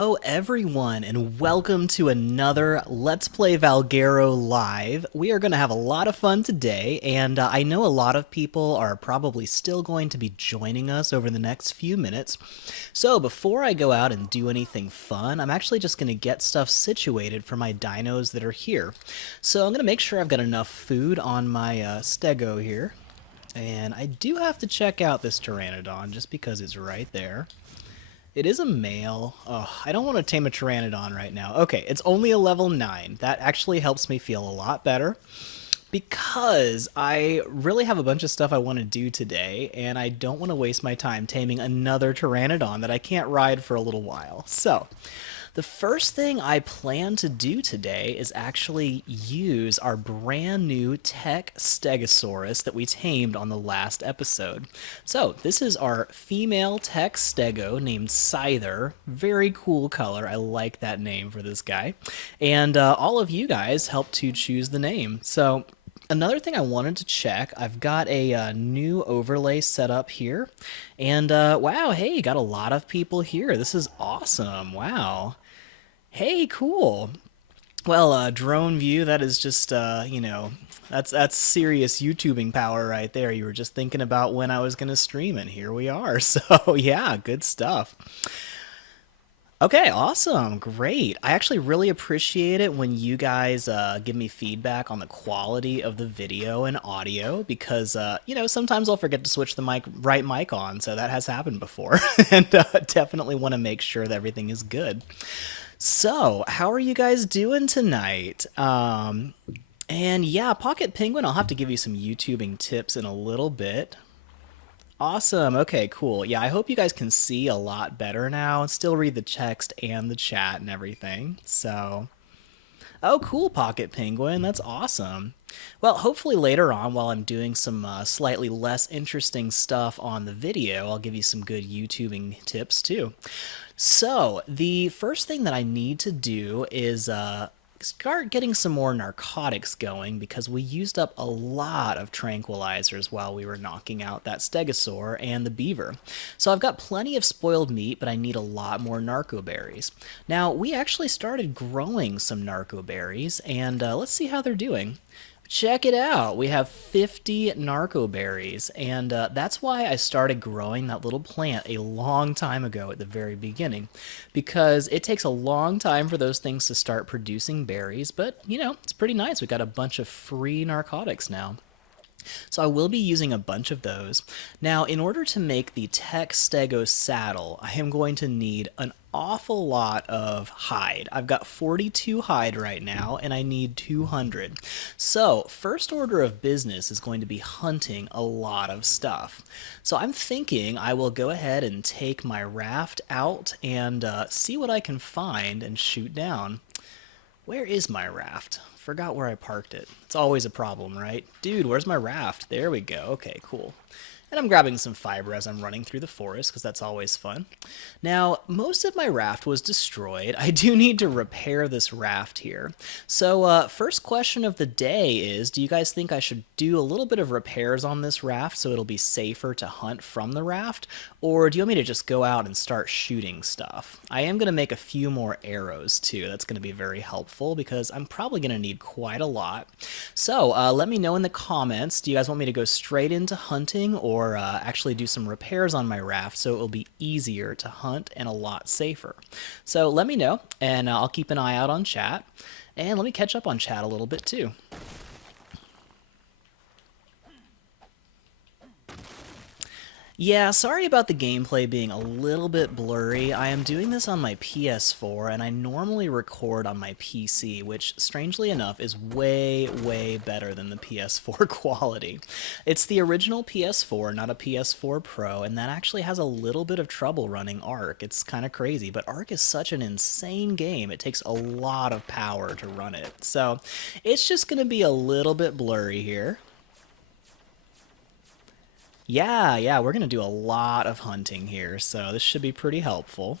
Hello everyone, and welcome to another Let's Play Valguero Live. We are going to have a lot of fun today, and I know a lot of people are probably still going to be joining us over the next few minutes. So before I go out and do anything fun, I'm actually just going to get stuff situated for my dinos that are here. So I'm going to make sure I've got enough food on my stego here. And I do have to check out this pteranodon just because it's right there. It is a male. Oh, I don't want to tame a Pteranodon right now. Okay, it's only a level 9. That actually helps me feel a lot better because I really have a bunch of stuff I want to do today, and I don't want to waste my time taming another Pteranodon that I can't ride for a little while. So, the first thing I plan to do today is actually use our brand new tech Stegosaurus that we tamed on the last episode. So, this is our female tech stego named Scyther. Very cool color. I like that name for this guy. And all of you guys helped to choose the name. So, another thing I wanted to check, I've got a new overlay set up here. And wow, hey, got a lot of people here. This is awesome. Wow. Hey, cool. Well, drone view, that is just, that's serious YouTubing power right there. You were just thinking about when I was going to stream, and here we are. So, yeah, good stuff. Okay, awesome. Great. I actually really appreciate it when you guys give me feedback on the quality of the video and audio because, sometimes I'll forget to switch the right mic on, so that has happened before. And definitely want to make sure that everything is good. So, how are you guys doing tonight? And yeah, Pocket Penguin, I'll have to give you some YouTubing tips in a little bit. Awesome. Okay, cool. Yeah, I hope you guys can see a lot better now and still read the text and the chat and everything. So, oh, cool, Pocket Penguin. That's awesome. Well, hopefully later on, while I'm doing some slightly less interesting stuff on the video, I'll give you some good YouTubing tips too. So, the first thing that I need to do is start getting some more narcotics going because we used up a lot of tranquilizers while we were knocking out that stegosaur and the beaver. So I've got plenty of spoiled meat, but I need a lot more narco berries. Now, we actually started growing some narco berries, and let's see how they're doing. Check it out. We have 50 narco berries, and that's why I started growing that little plant a long time ago at the very beginning, because it takes a long time for those things to start producing berries, but, it's pretty nice. We got a bunch of free narcotics now. So I will be using a bunch of those. Now, in order to make the Tech Stego saddle, I am going to need an awful lot of hide. I've got 42 hide right now, and I need 200. So, first order of business is going to be hunting a lot of stuff. So I'm thinking I will go ahead and take my raft out and see what I can find and shoot down. Where is my raft? Forgot where I parked it. It's always a problem, right? Dude, where's my raft? There we go. Okay, cool. And I'm grabbing some fiber as I'm running through the forest because that's always fun. Now, most of my raft was destroyed. I do need to repair this raft here. So, first question of the day is, do you guys think I should do a little bit of repairs on this raft so it'll be safer to hunt from the raft? Or do you want me to just go out and start shooting stuff? I am going to make a few more arrows too. That's going to be very helpful because I'm probably going to need quite a lot. So, let me know in the comments. Do you guys want me to go straight into hunting or actually do some repairs on my raft so it will be easier to hunt and a lot safer? So let me know, and I'll keep an eye out on chat. And let me catch up on chat a little bit too. Yeah, sorry about the gameplay being a little bit blurry. I am doing this on my PS4, and I normally record on my PC, which, strangely enough, is way, way better than the PS4 quality. It's the original PS4, not a PS4 Pro, and that actually has a little bit of trouble running Ark. It's kind of crazy, but Ark is such an insane game. It takes a lot of power to run it. So, it's just going to be a little bit blurry here. Yeah, we're going to do a lot of hunting here, so this should be pretty helpful.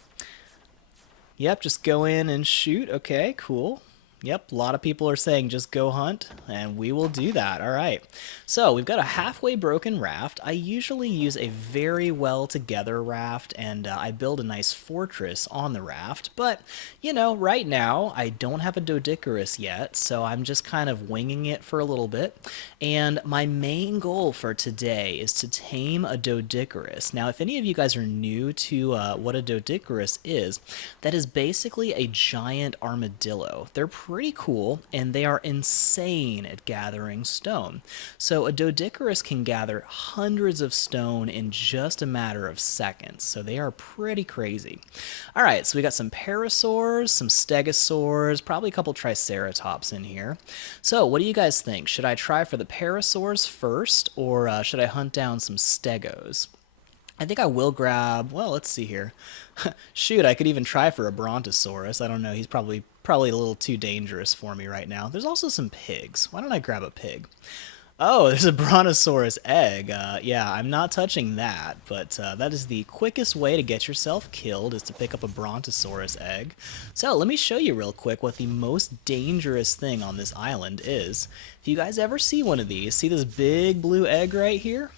Yep, just go in and shoot. Okay, cool. Yep, a lot of people are saying just go hunt, and we will do that. All right. So we've got a halfway broken raft. I usually use a very well together raft, and I build a nice fortress on the raft. But, you know, right now I don't have a Doedicurus yet, so I'm just kind of winging it for a little bit. And my main goal for today is to tame a Doedicurus. Now, if any of you guys are new to what a Doedicurus is, that is basically a giant armadillo. They're pretty cool, and they are insane at gathering stone. So a Doedicurus can gather hundreds of stone in just a matter of seconds, so they are pretty crazy. All right, so we got some parasaurs, some stegosaurs, probably a couple triceratops in here. So what do you guys think? Should I try for the parasaurs first, or should I hunt down some stegos? I think I will grab, well, let's see here. Shoot, I could even try for a brontosaurus. I don't know, he's probably a little too dangerous for me right now. There's also some pigs. Why don't I grab a pig? Oh, there's a brontosaurus egg. Yeah, I'm not touching that, but that is the quickest way to get yourself killed, is to pick up a brontosaurus egg. So let me show you real quick what the most dangerous thing on this island is. If you guys ever see one of these, see this big blue egg right here?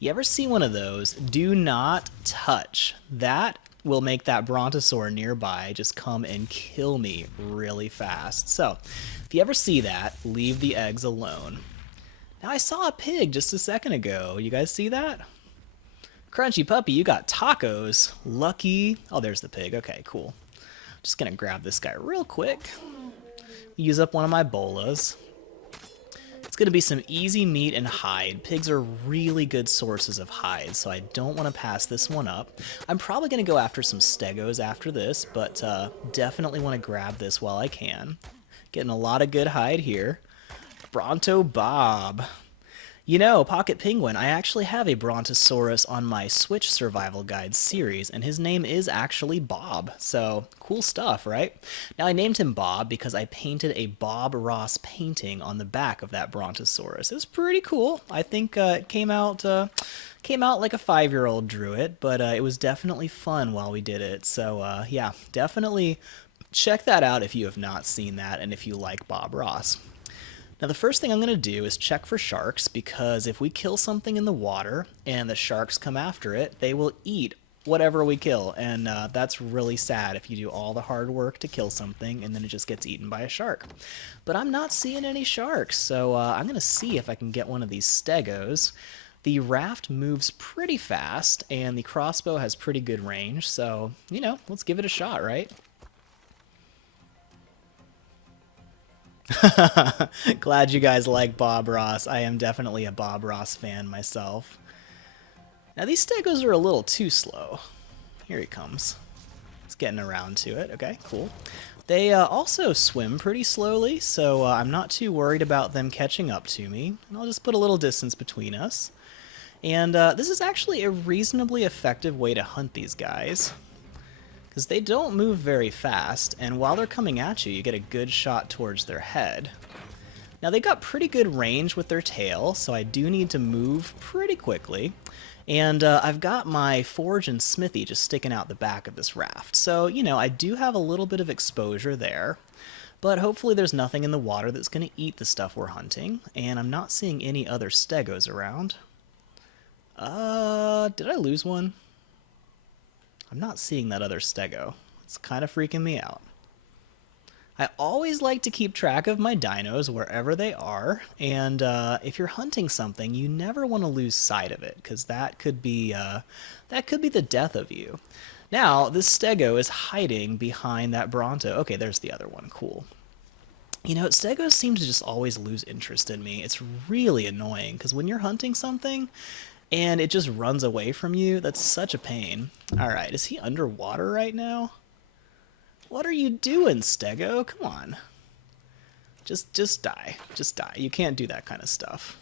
You ever see one of those? Do not touch. That will make that brontosaur nearby just come and kill me really fast. So, if you ever see that, leave the eggs alone. Now, I saw a pig just a second ago. You guys see that? Crunchy puppy, you got tacos. Lucky. Oh, there's the pig. Okay, cool. Just gonna grab this guy real quick. Use up one of my bolas. It's going to be some easy meat and hide. Pigs are really good sources of hide, so I don't want to pass this one up. I'm probably going to go after some stegos after this, but definitely want to grab this while I can. Getting a lot of good hide here. Bronto Bob. You know, Pocket Penguin, I actually have a Brontosaurus on my Switch Survival Guide series, and his name is actually Bob. So, cool stuff, right? Now, I named him Bob because I painted a Bob Ross painting on the back of that Brontosaurus. It's pretty cool. I think it came out like a 5-year-old drew it, but it was definitely fun while we did it. So, yeah, definitely check that out if you have not seen that and if you like Bob Ross. Now the first thing I'm going to do is check for sharks, because if we kill something in the water and the sharks come after it, they will eat whatever we kill, and that's really sad if you do all the hard work to kill something and then it just gets eaten by a shark. But I'm not seeing any sharks, so I'm going to see if I can get one of these stegos. The raft moves pretty fast and the crossbow has pretty good range, so, you know, let's give it a shot, right? Glad you guys like Bob Ross. I am definitely a Bob Ross fan myself. Now these stegos are a little too slow. Here he comes. He's getting around to it. Okay, cool. They also swim pretty slowly, so I'm not too worried about them catching up to me. And I'll just put a little distance between us. And this is actually a reasonably effective way to hunt these guys, because they don't move very fast, and while they're coming at you, you get a good shot towards their head. Now they got pretty good range with their tail, so I do need to move pretty quickly. And I've got my forge and smithy just sticking out the back of this raft. So, you know, I do have a little bit of exposure there, but hopefully there's nothing in the water that's going to eat the stuff we're hunting, and I'm not seeing any other stegos around. Did I lose one? I'm not seeing that other stego. It's kind of freaking me out. I always like to keep track of my dinos wherever they are, and if you're hunting something, you never want to lose sight of it, because that could be the death of you. Now, this stego is hiding behind that bronto. Okay, there's the other one. Cool. You know, stegos seem to just always lose interest in me. It's really annoying, because when you're hunting something and it just runs away from you, that's such a pain. Alright, is he underwater right now? What are you doing, stego? Come on. Just die. Just die. You can't do that kind of stuff.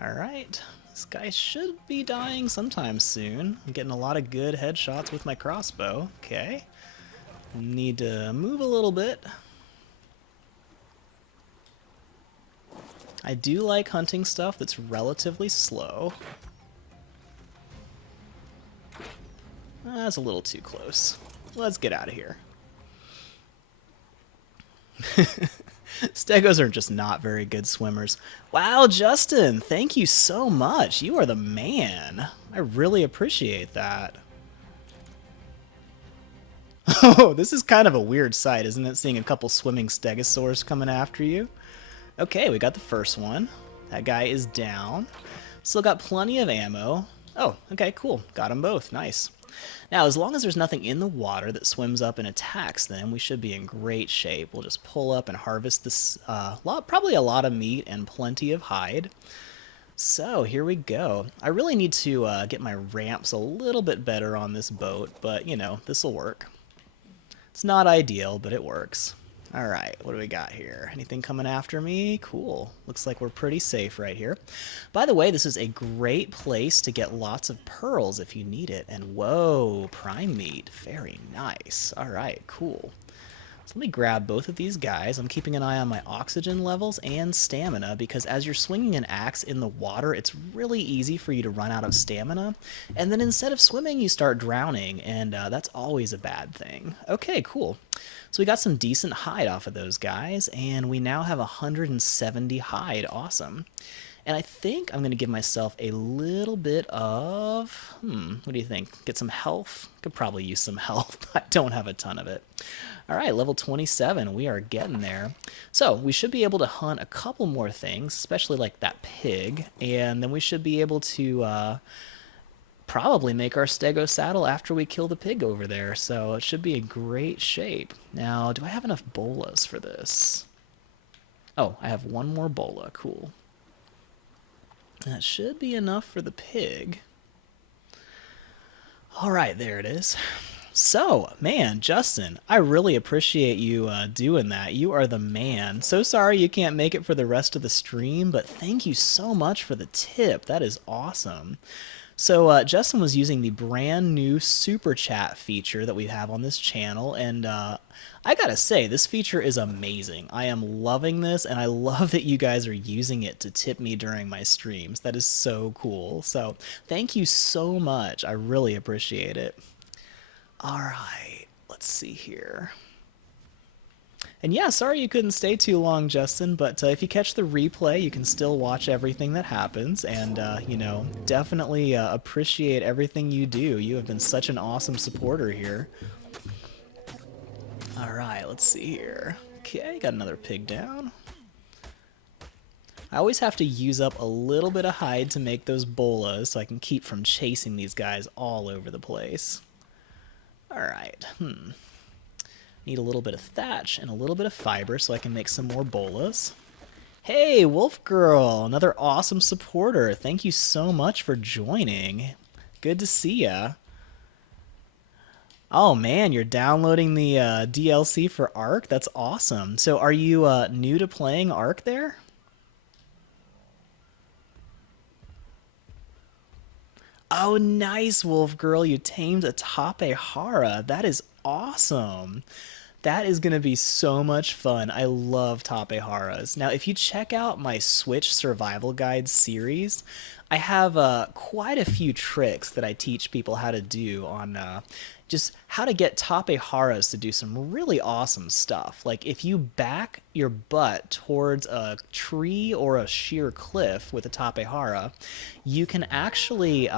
Alright. This guy should be dying sometime soon. I'm getting a lot of good headshots with my crossbow. Okay. Need to move a little bit. I do like hunting stuff that's relatively slow. That's a little too close. Let's get out of here. Stegos are just not very good swimmers. Wow, Justin, thank you so much. You are the man. I really appreciate that. Oh, this is kind of a weird sight, isn't it? Seeing a couple swimming stegosaurs coming after you. Okay, we got the first one. That guy is down. Still got plenty of ammo. Oh, okay, cool. Got them both. Nice. Now, as long as there's nothing in the water that swims up and attacks them, we should be in great shape. We'll just pull up and harvest this, probably a lot of meat and plenty of hide. So, here we go. I really need to get my ramps a little bit better on this boat, but, you know, this will work. It's not ideal, but it works. All right, what do we got here? Anything coming after me? Cool. Looks like we're pretty safe right here. By the way, this is a great place to get lots of pearls if you need it. And whoa, prime meat. Very nice. All right, cool. So let me grab both of these guys. I'm keeping an eye on my oxygen levels and stamina because as you're swinging an axe in the water, it's really easy for you to run out of stamina. And then instead of swimming, you start drowning, and that's always a bad thing. Okay, cool. So we got some decent hide off of those guys, and we now have 170 hide. Awesome. And I think I'm going to give myself a little bit of, what do you think? Get some health? Could probably use some health. I don't have a ton of it. All right, level 27. We are getting there. So we should be able to hunt a couple more things, especially like that pig. And then we should be able to probably make our stego saddle after we kill the pig over there. So it should be in great shape. Now, do I have enough bolas for this? Oh, I have one more bola. Cool. That should be enough for the pig. All right, there it is. So, man, Justin, I really appreciate you doing that. You are the man. So sorry you can't make it for the rest of the stream, but thank you so much for the tip. That is awesome. So Justin was using the brand new super chat feature that we have on this channel, and I gotta say, this feature is amazing. I am loving this, and I love that you guys are using it to tip me during my streams. That is so cool. So thank you so much. I really appreciate it. All right, let's see here. And yeah, sorry you couldn't stay too long, Justin, but if you catch the replay, you can still watch everything that happens, and, you know, definitely appreciate everything you do. You have been such an awesome supporter here. All right, let's see here. Okay, got another pig down. I always have to use up a little bit of hide to make those bolas so I can keep from chasing these guys all over the place. All right, Need a little bit of thatch and a little bit of fiber so I can make some more bolas. Hey, Wolf Girl, another awesome supporter. Thank you so much for joining. Good to see ya. Oh man, you're downloading the DLC for Ark? That's awesome. So are you new to playing Ark there? Oh, nice, Wolf Girl. You tamed a Tape Hara. That is awesome. That is going to be so much fun. I love Tape Haras. Now, if you check out my Switch Survival Guide series, I have quite a few tricks that I teach people how to do on just how to get Tape Haras to do some really awesome stuff. Like if you back your butt towards a tree or a sheer cliff with a Tape Hara, you can actually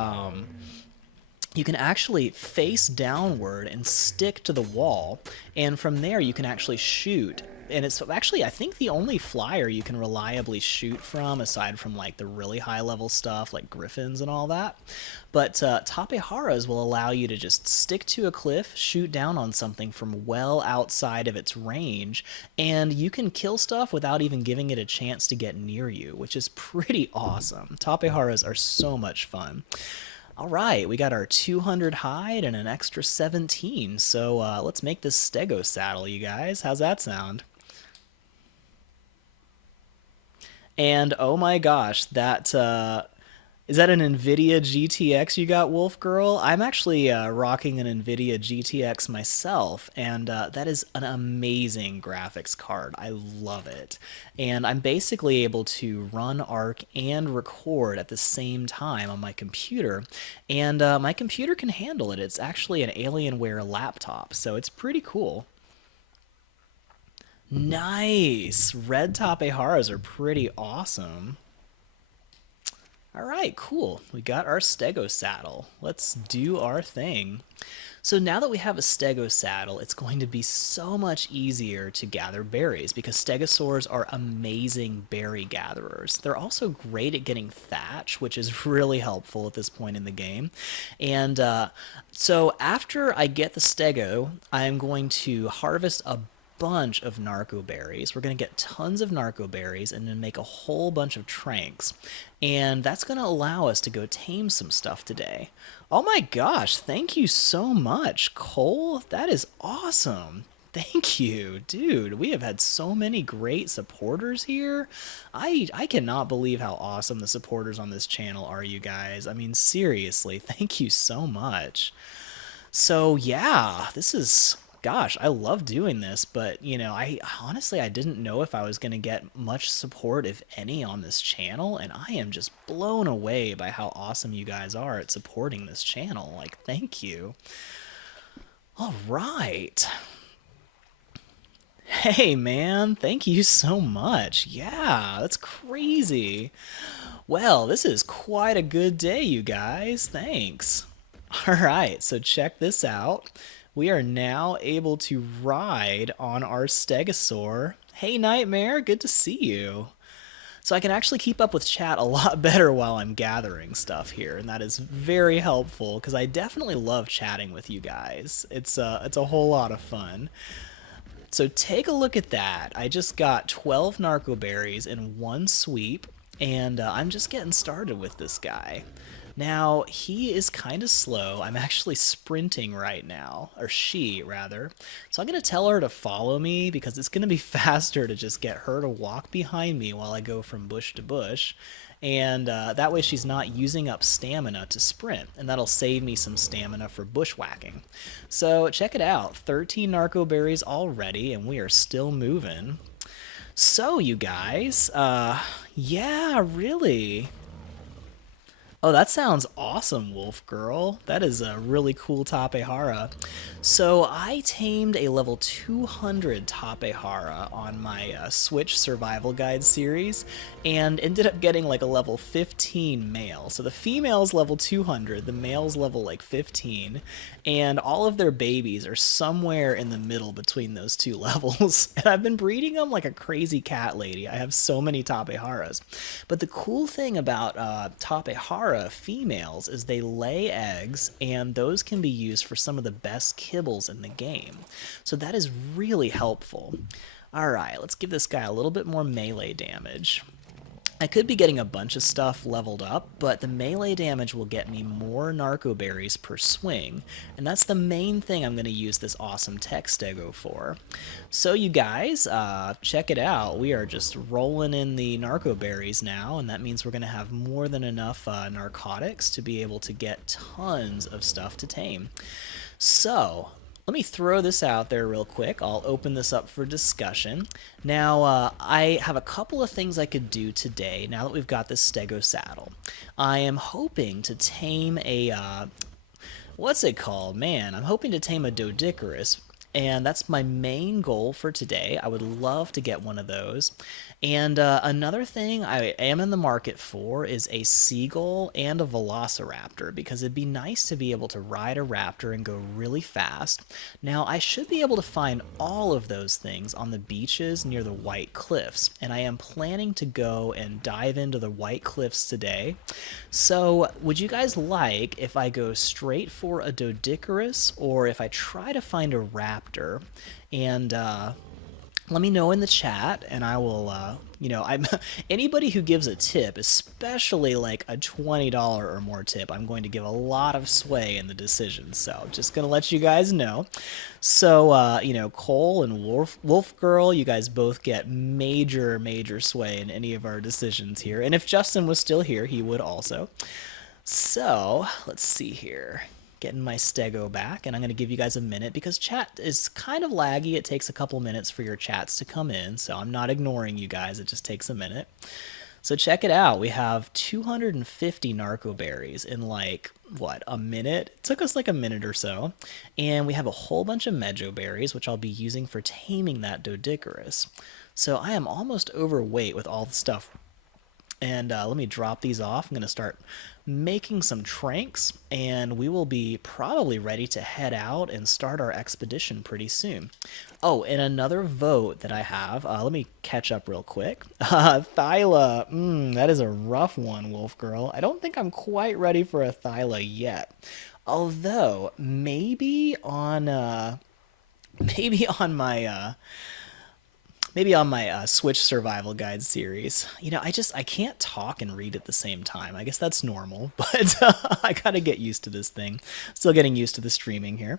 face downward and stick to the wall, and from there you can actually shoot. And it's actually, I think, the only flyer you can reliably shoot from, aside from like the really high level stuff like griffins and all that. But Tape Haras will allow you to just stick to a cliff, shoot down on something from well outside of its range, and you can kill stuff without even giving it a chance to get near you, which is pretty awesome. Tape Haras are so much fun. All right, we got our 200 hide and an extra 17, so let's make this stego saddle, you guys. How's that sound? And oh my gosh, that is that an NVIDIA GTX you got, Wolf Girl? I'm actually rocking an NVIDIA GTX myself, and that is an amazing graphics card. I love it. And I'm basically able to run Ark and record at the same time on my computer, and my computer can handle it. It's actually an Alienware laptop, so it's pretty cool. Nice. Red tapeharas are pretty awesome. All right, cool. We got our stego saddle. Let's do our thing. So now that we have a stego saddle, it's going to be so much easier to gather berries because stegosaurs are amazing berry gatherers. They're also great at getting thatch, which is really helpful at this point in the game. And so after I get the stego, I'm going to harvest a bunch of narco berries. We're going to get tons of narco berries and then make a whole bunch of tranks. And that's going to allow us to go tame some stuff today. Oh my gosh, thank you so much, Cole. That is awesome. Thank you, dude. We have had so many great supporters here. I cannot believe how awesome the supporters on this channel are, you guys. I mean, seriously, thank you so much. So yeah, this is gosh, I love doing this, but I honestly I didn't know if I was going to get much support if any on this channel, and I am just blown away by how awesome you guys are at supporting this channel. Like, thank you. All right. Hey man, thank you so much. Yeah, that's crazy. Well, this is quite a good day, you guys. Thanks. All right, so check this out. We are now able to ride on our stegosaur. Hey, Nightmare, good to see you. So I can actually keep up with chat a lot better while I'm gathering stuff here, and that is very helpful because I definitely love chatting with you guys. It's a whole lot of fun. So take a look at that. I just got 12 narco berries in one sweep, and I'm just getting started with this guy. Now, he is kind of slow. I'm actually sprinting right now, or she, rather. So I'm going to tell her to follow me because it's going to be faster to just get her to walk behind me while I go from bush to bush. And that way she's not using up stamina to sprint, and that'll save me some stamina for bushwhacking. So check it out, 13 narco berries already, and we are still moving. So you guys, yeah, really. Oh, that sounds awesome, Wolf Girl. That is a really cool Tapehara. So I tamed a level 200 Tapehara on my Switch Survival Guide series and ended up getting like a level 15 male. So the female's level 200, the male's level like 15, and all of their babies are somewhere in the middle between those two levels. And I've been breeding them like a crazy cat lady. I have so many Tapeharas. But the cool thing about Tapehara females is they lay eggs, and those can be used for some of the best kibbles in the game. So that is really helpful. Alright, let's give this guy a little bit more melee damage. I could be getting a bunch of stuff leveled up, but the melee damage will get me more narco berries per swing, and that's the main thing I'm going to use this awesome tech stego for. So you guys, check it out. We are just rolling in the narco berries now, and that means we're going to have more than enough narcotics to be able to get tons of stuff to tame. So let me throw this out there real quick. I'll open this up for discussion. Now, I have a couple of things I could do today now that we've got this stego saddle. I am hoping to tame a, what's it called? Man, I'm hoping to tame a Doedicurus, and that's my main goal for today. I would love to get one of those. And another thing I am in the market for is a seagull and a velociraptor, because it'd be nice to be able to ride a raptor and go really fast. Now, I should be able to find all of those things on the beaches near the White Cliffs, and I am planning to go and dive into the White Cliffs today. So, would you guys like if I go straight for a Doedicurus, or if I try to find a raptor? And let me know in the chat, and I will, I'm anybody who gives a tip, especially like a $20 or more tip, I'm going to give a lot of sway in the decision. So just gonna let you guys know. So, Cole and Wolf Girl, you guys both get major sway in any of our decisions here. And if Justin was still here, he would also. So let's see here. Getting my stego back, and I'm going to give you guys a minute because chat is kind of laggy. It takes a couple minutes for your chats to come in, so I'm not ignoring you guys. It just takes a minute. So check it out. We have 250 narco berries in like what, a minute? It took us like a minute or so. And we have a whole bunch of Mejo berries, which I'll be using for taming that Doedicurus. So I am almost overweight with all the stuff. And let me drop these off. I'm going to start making some tranks, and we will be probably ready to head out and start our expedition pretty soon. Oh, and another vote that I have, let me catch up real quick. Thyla, that is a rough one, Wolf Girl. I don't think I'm quite ready for a Thyla yet. Although, maybe on my Switch Survival Guide series. I can't talk and read at the same time. I guess that's normal, but I gotta get used to this thing. Still getting used to the streaming here.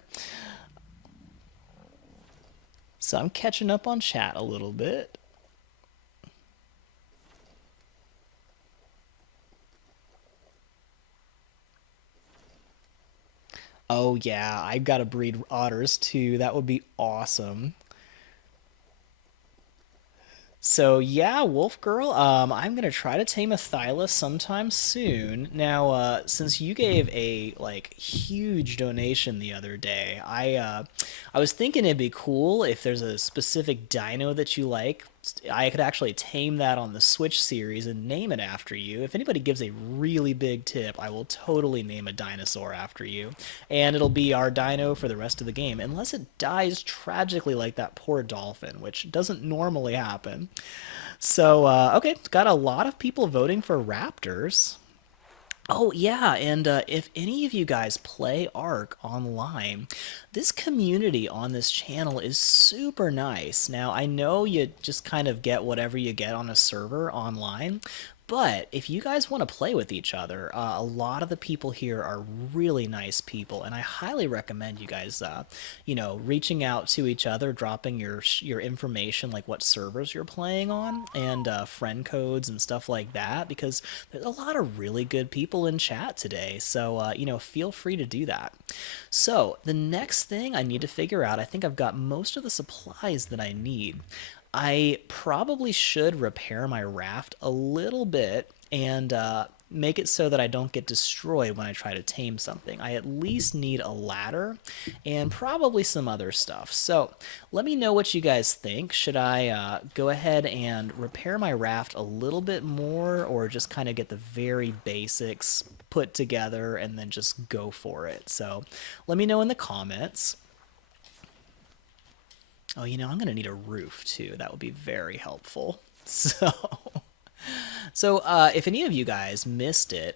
So I'm catching up on chat a little bit. Oh yeah, I've got to breed otters too. That would be awesome. So yeah, Wolf Girl, I'm gonna try to tame a Thyla sometime soon. Now, since you gave a like huge donation the other day, I was thinking it'd be cool if there's a specific dino that you like. I could actually tame that on the Switch series and name it after you. If anybody gives a really big tip, I will totally name a dinosaur after you. And it'll be our dino for the rest of the game, unless it dies tragically like that poor dolphin, which doesn't normally happen. So, okay, got a lot of people voting for raptors. Oh, yeah, and if any of you guys play Ark online, this community on this channel is super nice. Now, I know you just kind of get whatever you get on a server online, but if you guys want to play with each other, a lot of the people here are really nice people, and I highly recommend you guys, reaching out to each other, dropping your information, like what servers you're playing on, and friend codes and stuff like that, because there's a lot of really good people in chat today. So, feel free to do that. So, the next thing I need to figure out, I think I've got most of the supplies that I need. I probably should repair my raft a little bit and make it so that I don't get destroyed when I try to tame something. I at least need a ladder and probably some other stuff. So let me know what you guys think. Should I go ahead and repair my raft a little bit more, or just kind of get the very basics put together and then just go for it? So let me know in the comments. Oh, I'm going to need a roof too. That would be very helpful. So, if any of you guys missed it,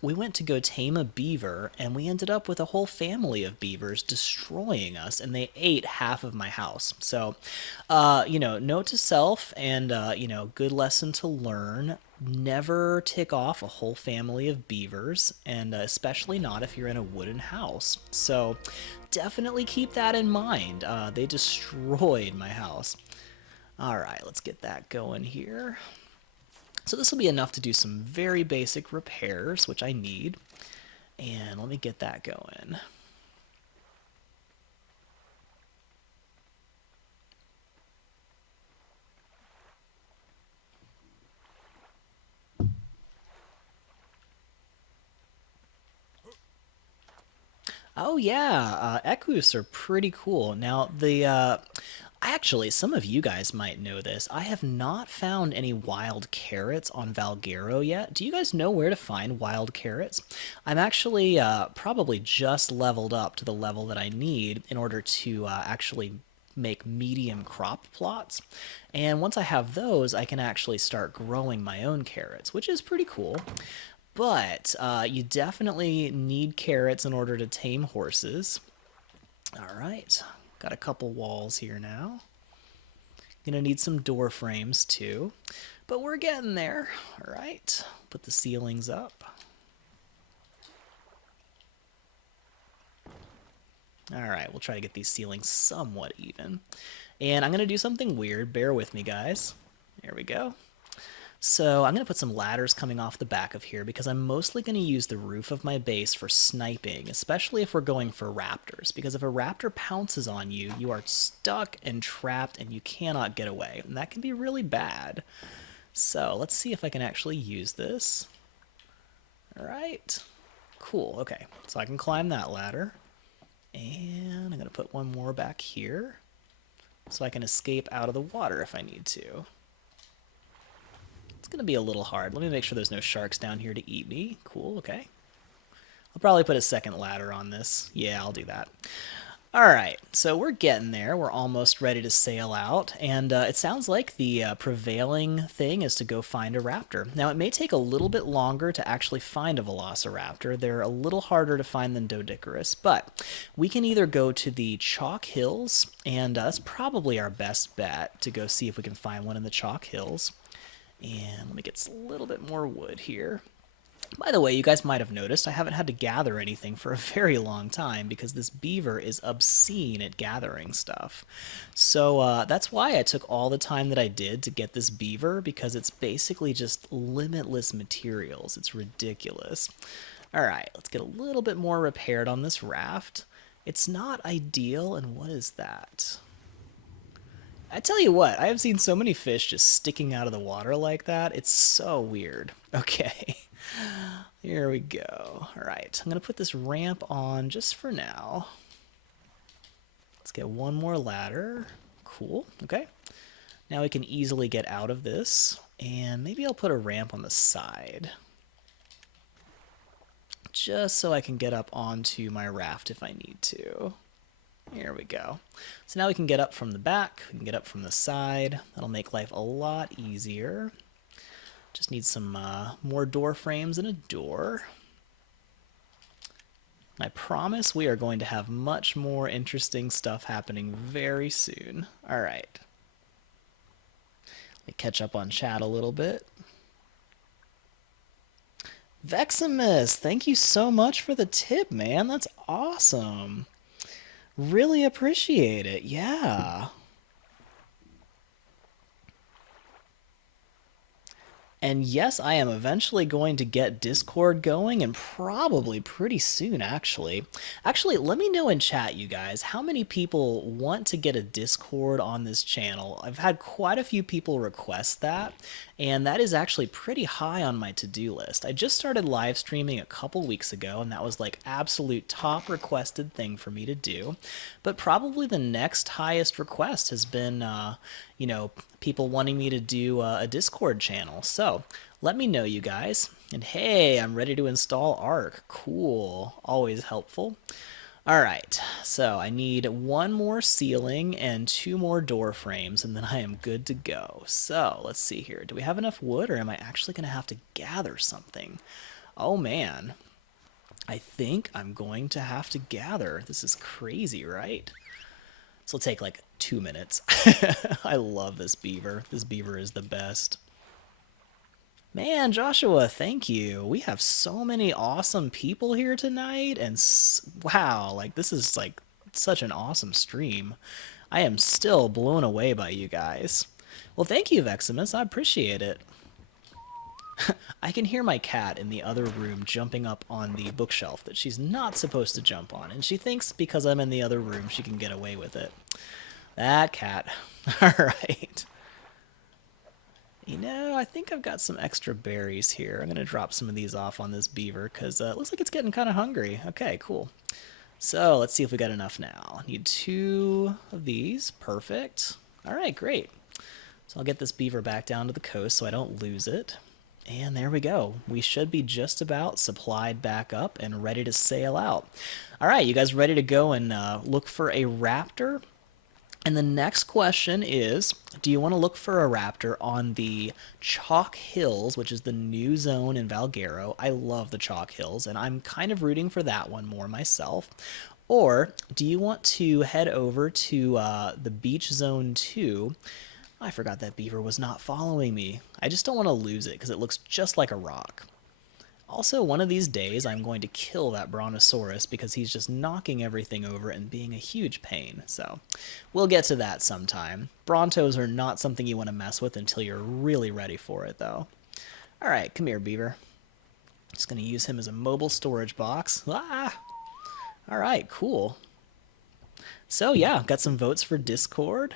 we went to go tame a beaver, and we ended up with a whole family of beavers destroying us, and they ate half of my house. So, note to self, and good lesson to learn: never tick off a whole family of beavers, and especially not if you're in a wooden house. So, definitely keep that in mind. They destroyed my house. All right, let's get that going here. So this will be enough to do some very basic repairs, which I need. And let me get that going. Oh yeah, Equus are pretty cool. Now actually, some of you guys might know this. I have not found any wild carrots on Valguero yet. Do you guys know where to find wild carrots? I'm actually probably just leveled up to the level that I need in order to actually make medium crop plots. And once I have those, I can actually start growing my own carrots, which is pretty cool. But you definitely need carrots in order to tame horses. All right, got a couple walls here now. Gonna need some door frames too, but we're getting there. All right, put the ceilings up. All right, we'll try to get these ceilings somewhat even. And I'm gonna do something weird. Bear with me, guys. There we go. So I'm going to put some ladders coming off the back of here because I'm mostly going to use the roof of my base for sniping, especially if we're going for raptors, because if a raptor pounces on you, you are stuck and trapped and you cannot get away, and that can be really bad. So let's see if I can actually use this. All right, Cool, okay. So I can climb that ladder. And I'm going to put one more back here so I can escape out of the water if I need to. It's going to be a little hard. Let me make sure there's no sharks down here to eat me. Cool, okay. I'll probably put a second ladder on this. Yeah, I'll do that. All right, so we're getting there. We're almost ready to sail out, and it sounds like the prevailing thing is to go find a raptor. Now, it may take a little bit longer to actually find a velociraptor. They're a little harder to find than Doedicurus, but we can either go to the Chalk Hills, and that's probably our best bet to go see if we can find one in the Chalk Hills. And let me get a little bit more wood here. By the way, you guys might have noticed I haven't had to gather anything for a very long time because this beaver is obscene at gathering stuff. So that's why I took all the time that I did to get this beaver, because it's basically just limitless materials. It's ridiculous. All right, let's get a little bit more repaired on this raft. It's not ideal, and what is that? I tell you what, I have seen so many fish just sticking out of the water like that. It's so weird. Okay. Here we go. All right, I'm going to put this ramp on just for now. Let's get one more ladder. Cool, okay. Now we can easily get out of this, and maybe I'll put a ramp on the side, just so I can get up onto my raft if I need to. Here we go. So now we can get up from the back, we can get up from the side. That'll make life a lot easier. Just need some more door frames and a door. I promise we are going to have much more interesting stuff happening very soon. All right. Let me catch up on chat a little bit. Veximus, thank you so much for the tip, man. That's awesome. Really appreciate it. Yeah. And yes, I am eventually going to get Discord going, and probably pretty soon, actually. Actually, let me know in chat, you guys, how many people want to get a Discord on this channel. I've had quite a few people request that, and that is actually pretty high on my to-do list. I just started live streaming a couple weeks ago, and that was like absolute top requested thing for me to do. But probably the next highest request has been, you know, people wanting me to do a Discord channel. So let me know, you guys. And hey, I'm ready to install Ark. Cool. Always helpful. All right, so I need one more ceiling and 2 more door frames, and then I am good to go. So let's see here. Do we have enough wood, or am I actually going to have to gather something? Oh, man. I think I'm going to have to gather. This is crazy, right? This will take like 2 minutes. I love this beaver. This beaver is the best. Man, Joshua, thank you. We have so many awesome people here tonight, and wow, like this is like such an awesome stream. I am still blown away by you guys. Well, thank you, Veximus. I appreciate it. I can hear my cat in the other room jumping up on the bookshelf that she's not supposed to jump on, and she thinks because I'm in the other room she can get away with it. That cat. All right. You know, I think I've got some extra berries here. I'm going to drop some of these off on this beaver because it looks like it's getting kind of hungry. Okay, cool. So let's see if we got enough now. Need 2 of these. Perfect. All right, great. So I'll get this beaver back down to the coast so I don't lose it. And there we go. We should be just about supplied back up and ready to sail out. All right, you guys ready to go and look for a raptor? And the next question is, do you want to look for a raptor on the Chalk Hills, which is the new zone in Valguero? I love the Chalk Hills, and I'm kind of rooting for that one more myself. Or do you want to head over to the Beach Zone 2? I forgot that beaver was not following me. I just don't want to lose it because it looks just like a rock. Also, one of these days, I'm going to kill that brontosaurus because he's just knocking everything over and being a huge pain. So, we'll get to that sometime. Brontos are not something you want to mess with until you're really ready for it, though. Alright, come here, beaver. Just going to use him as a mobile storage box. Ah! Alright, cool. So, yeah, got some votes for Discord.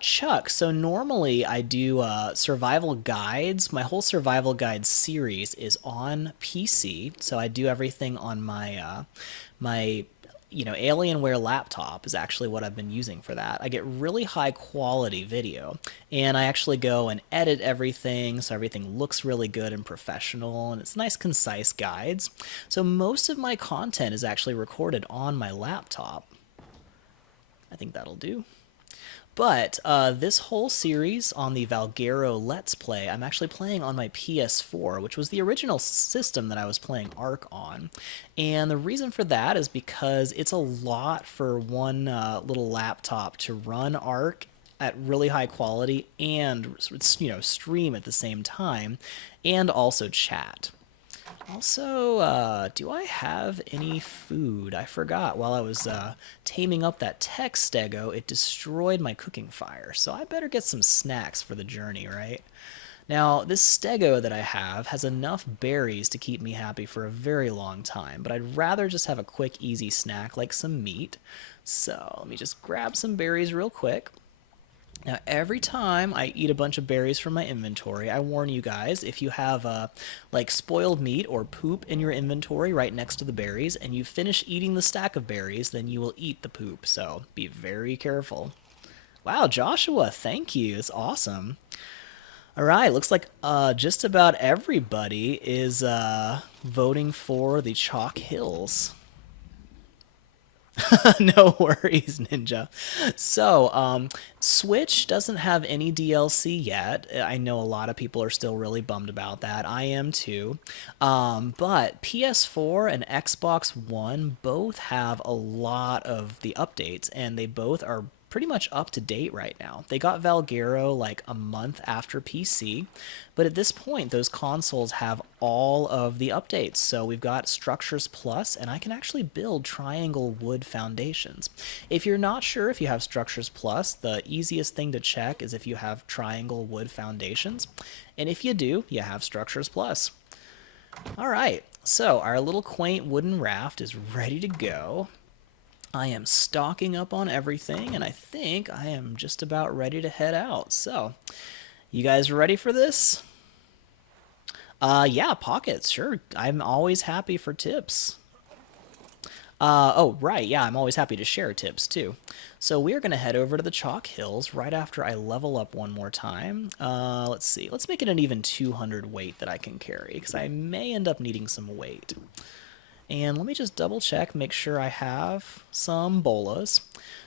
Chuck, so normally I do survival guides. My whole survival guide series is on PC, so I do everything on my Alienware laptop is actually what I've been using for that. I get really high quality video, and I actually go and edit everything so everything looks really good and professional, and it's nice, concise guides. So most of my content is actually recorded on my laptop. I think that'll do. But this whole series on the Valguero Let's Play, I'm actually playing on my PS4, which was the original system that I was playing Ark on. And the reason for that is because it's a lot for one little laptop to run Ark at really high quality and stream at the same time and also chat. Also, do I have any food? I forgot. While I was taming up that tech stego, it destroyed my cooking fire. So I better get some snacks for the journey, right? Now, this stego that I have has enough berries to keep me happy for a very long time, but I'd rather just have a quick, easy snack like some meat. So let me just grab some berries real quick. Now, every time I eat a bunch of berries from my inventory, I warn you guys, if you have like spoiled meat or poop in your inventory right next to the berries, and you finish eating the stack of berries, then you will eat the poop. So be very careful. Wow, Joshua, thank you. It's awesome. All right, looks like just about everybody is voting for the Chalk Hills. No worries, Ninja. So, Switch doesn't have any DLC yet. I know a lot of people are still really bummed about that. I am too. But PS4 and Xbox One both have a lot of the updates, and they both are pretty much up to date right now. They got Valguero like a month after PC, but at this point, those consoles have all of the updates. So we've got Structures Plus, and I can actually build triangle wood foundations. If you're not sure if you have Structures Plus, the easiest thing to check is if you have triangle wood foundations. And if you do, you have Structures Plus. All right, so our little quaint wooden raft is ready to go. I am stocking up on everything, and I think I am just about ready to head out. So, you guys ready for this? Yeah, pockets, sure. I'm always happy for tips. Oh, right, yeah, I'm always happy to share tips, too. So we're going to head over to the Chalk Hills right after I level up one more time. Let's see, let's make it an even 200 weight that I can carry, because I may end up needing some weight. And let me just double check, make sure I have some bolas.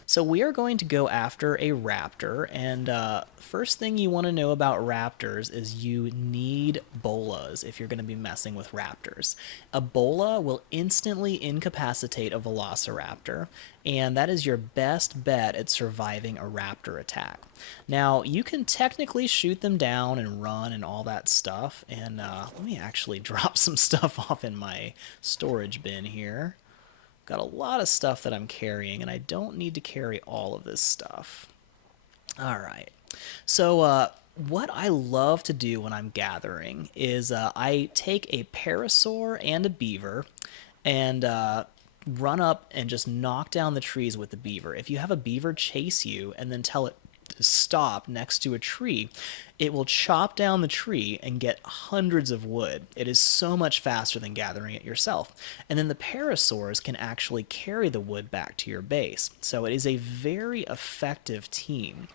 So we are going to go after a raptor, and first thing you want to know about raptors is you need bolas if you're going to be messing with raptors. A bola will instantly incapacitate a velociraptor, and that is your best bet at surviving a raptor attack. Now, you can technically shoot them down and run and all that stuff, and let me actually drop some stuff off in my storage bin here. Got a lot of stuff that I'm carrying, and I don't need to carry all of this stuff. All right. So, what I love to do when I'm gathering is I take a parasaur and a beaver and run up and just knock down the trees with the beaver. If you have a beaver chase you and then tell it to stop next to a tree, it will chop down the tree and get hundreds of wood. It is so much faster than gathering it yourself. And then the parasaurs can actually carry the wood back to your base. So it is a very effective team.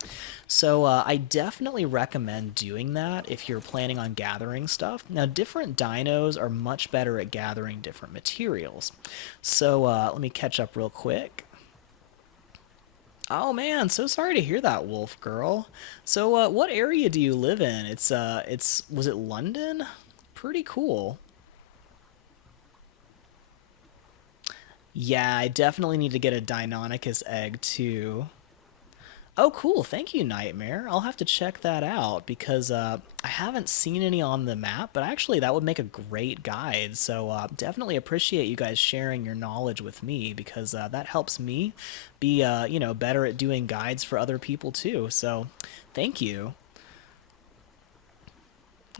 So I definitely recommend doing that if you're planning on gathering stuff. Now, different dinos are much better at gathering different materials. So let me catch up real quick. Oh man, so sorry to hear that, Wolf Girl. So, what area do you live in? Was it London? Pretty cool. Yeah, I definitely need to get a Deinonychus egg too. Oh, cool. Thank you, Nightmare. I'll have to check that out because I haven't seen any on the map, but actually that would make a great guide. So definitely appreciate you guys sharing your knowledge with me because that helps me be, better at doing guides for other people too. So thank you.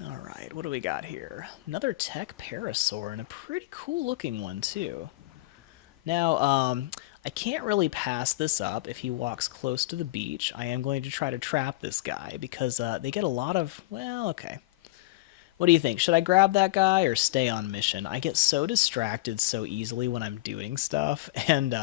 All right, what do we got here? Another tech parasaur and a pretty cool looking one too. Now, I can't really pass this up if he walks close to the beach. I am going to try to trap this guy because they get a lot of, well, okay. What do you think? Should I grab that guy or stay on mission? I get so distracted so easily when I'm doing stuff, and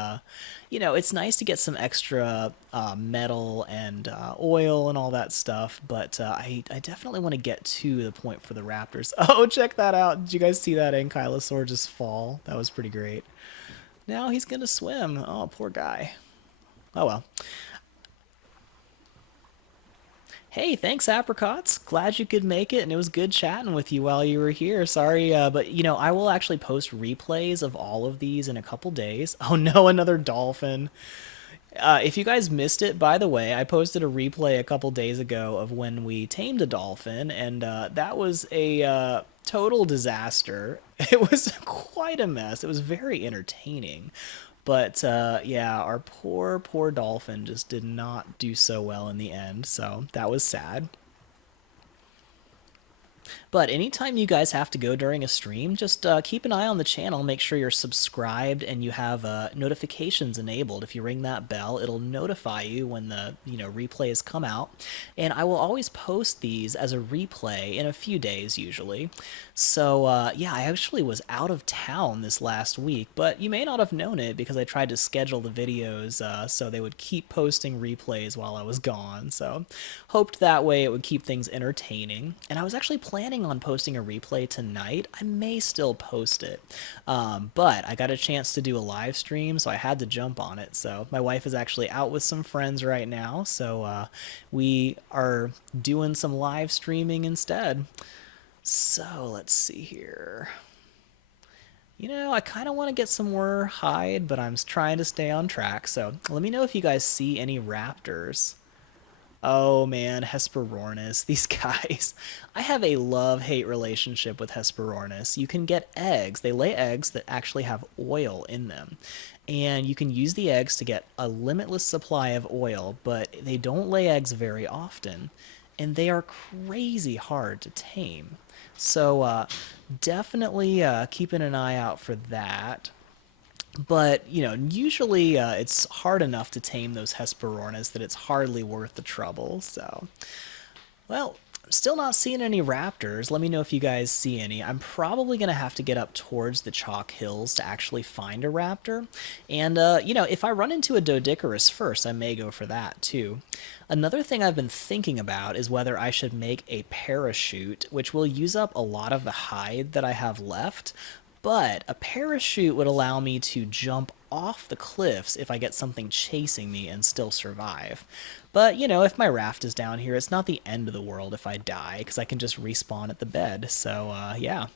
it's nice to get some extra metal and oil and all that stuff. But I definitely want to get to the point for the raptors. Oh, check that out! Did you guys see that ankylosaur just fall? That was pretty great. Now he's gonna swim. Oh, poor guy. Oh well. Hey, thanks, apricots. Glad you could make it, and it was good chatting with you while you were here. Sorry, but I will actually post replays of all of these in a couple days. Oh no, another dolphin. If you guys missed it, by the way, I posted a replay a couple days ago of when we tamed a dolphin, and that was a total disaster. It was quite a mess. It was very entertaining. But yeah, our poor, poor dolphin just did not do so well in the end, so that was sad. But anytime you guys have to go during a stream, just keep an eye on the channel. Make sure you're subscribed and you have notifications enabled. If you ring that bell, it'll notify you when the replays come out. And I will always post these as a replay in a few days usually. So yeah, I actually was out of town this last week, but you may not have known it because I tried to schedule the videos so they would keep posting replays while I was gone. So hoped that way it would keep things entertaining. And I was actually planning on posting a replay tonight. I may still post it, but I got a chance to do a live stream, so I had to jump on it. So my wife is actually out with some friends right now, so we are doing some live streaming instead. So let's see here. I kind of want to get some more hide, but I'm trying to stay on track. So let me know if you guys see any raptors. Oh man, Hesperornis, these guys. I have a love-hate relationship with Hesperornis. You can get eggs. They lay eggs that actually have oil in them. And you can use the eggs to get a limitless supply of oil, but they don't lay eggs very often. And they are crazy hard to tame. So definitely keeping an eye out for that. But, usually it's hard enough to tame those Hesperornis that it's hardly worth the trouble. So, well, I'm still not seeing any raptors. Let me know if you guys see any. I'm probably going to have to get up towards the chalk hills to actually find a raptor. And, if I run into a Doedicurus first, I may go for that too. Another thing I've been thinking about is whether I should make a parachute, which will use up a lot of the hide that I have left. But a parachute would allow me to jump off the cliffs if I get something chasing me and still survive. But, if my raft is down here, it's not the end of the world if I die, because I can just respawn at the bed. So, yeah.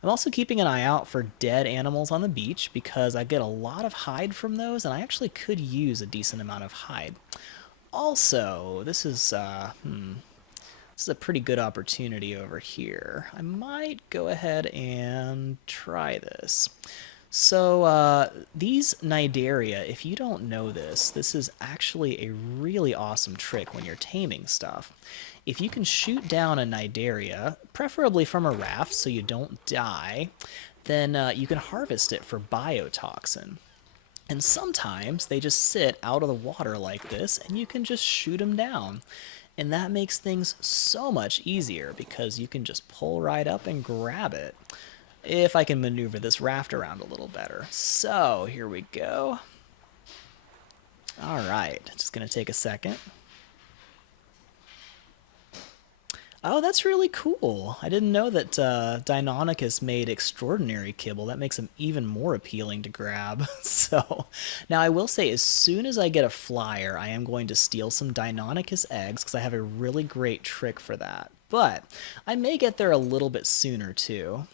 I'm also keeping an eye out for dead animals on the beach, because I get a lot of hide from those, and I actually could use a decent amount of hide. Also, this is a pretty good opportunity over here. I might go ahead and try this. So these Cnidaria, if you don't know this, this is actually a really awesome trick when you're taming stuff. If you can shoot down a Cnidaria, preferably from a raft so you don't die, then you can harvest it for biotoxin. And sometimes they just sit out of the water like this, and you can just shoot them down. And that makes things so much easier because you can just pull right up and grab it. If I can maneuver this raft around a little better. So, here we go. Alright, just going to take a second. Oh, that's really cool. I didn't know that Deinonychus made extraordinary kibble. That makes him even more appealing to grab. So, now I will say, as soon as I get a flyer, I am going to steal some Deinonychus eggs, because I have a really great trick for that. But I may get there a little bit sooner, too.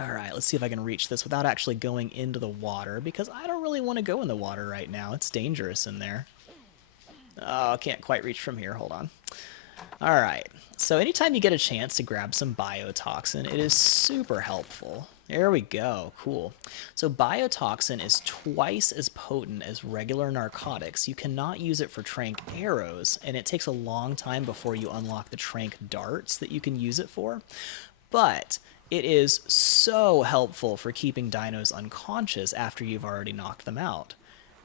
Alright, let's see if I can reach this without actually going into the water, because I don't really want to go in the water right now. It's dangerous in there. Oh, I can't quite reach from here. Hold on. Alright, so anytime you get a chance to grab some biotoxin, it is super helpful. There we go, cool. So biotoxin is twice as potent as regular narcotics. You cannot use it for trank arrows, and it takes a long time before you unlock the trank darts that you can use it for. But it is so helpful for keeping dinos unconscious after you've already knocked them out.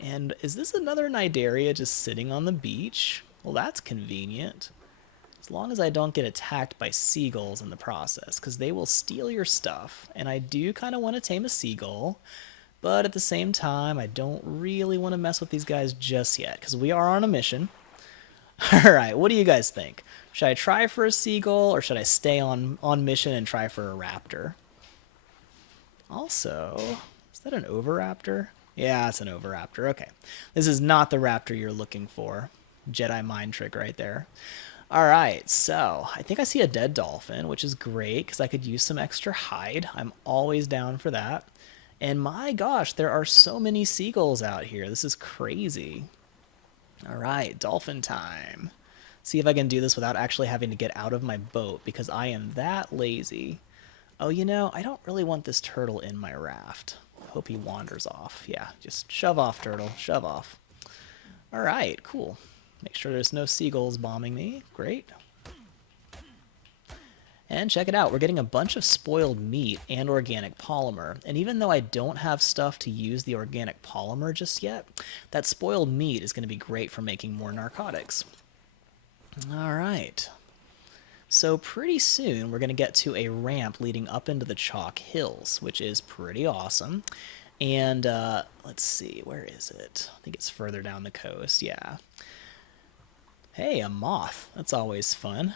And is this another Nidaria just sitting on the beach? Well, that's convenient. As long as I don't get attacked by seagulls in the process, because they will steal your stuff. And I do kind of want to tame a seagull, but at the same time, I don't really want to mess with these guys just yet, because we are on a mission. Alright, what do you guys think? Should I try for a seagull, or should I stay on mission and try for a raptor? Also, is that an oviraptor? Yeah, it's an oviraptor. Okay. This is not the raptor you're looking for. Jedi mind trick right there. Alright, so I think I see a dead dolphin, which is great because I could use some extra hide. I'm always down for that. And my gosh, there are so many seagulls out here. This is crazy. Alright, dolphin time. See if I can do this without actually having to get out of my boat because I am that lazy. Oh, you know, I don't really want this turtle in my raft. Hope he wanders off. Yeah, just shove off, turtle. Shove off. Alright, cool. Make sure there's no seagulls bombing me. Great. And check it out. We're getting a bunch of spoiled meat and organic polymer. And even though I don't have stuff to use the organic polymer just yet, that spoiled meat is going to be great for making more narcotics. Alright. So pretty soon we're going to get to a ramp leading up into the chalk hills, which is pretty awesome. And let's see, where is it? I think it's further down the coast, yeah. Hey, a moth. That's always fun.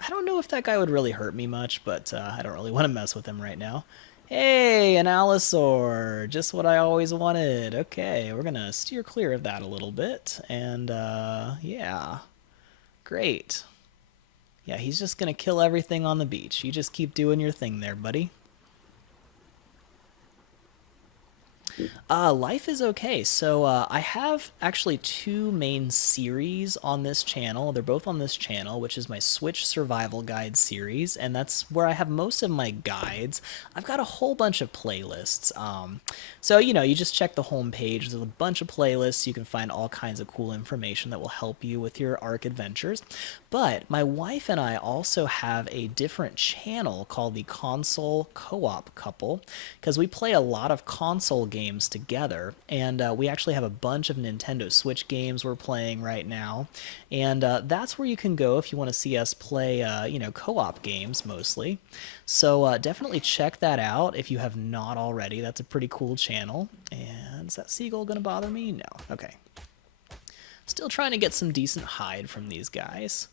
I don't know if that guy would really hurt me much, but I don't really want to mess with him right now. Hey, an allosaur. Just what I always wanted. Okay, we're going to steer clear of that a little bit. And yeah, great. Yeah, he's just going to kill everything on the beach. You just keep doing your thing there, buddy. Life is okay. So I have actually two main series on this channel. They're both on this channel, which is my Switch Survival Guide series, and that's where I have most of my guides. I've got a whole bunch of playlists. So, you know, you just check the home page. There's a bunch of playlists. You can find all kinds of cool information that will help you with your Ark adventures. But my wife and I also have a different channel called the Console Co-op Couple, because we play a lot of console games together, and we actually have a bunch of Nintendo Switch games we're playing right now, and that's where you can go if you want to see us play, you know, co-op games mostly. So definitely check that out if you have not already. That's a pretty cool channel. And is that seagull gonna bother me? No. Okay. Still trying to get some decent hide from these guys.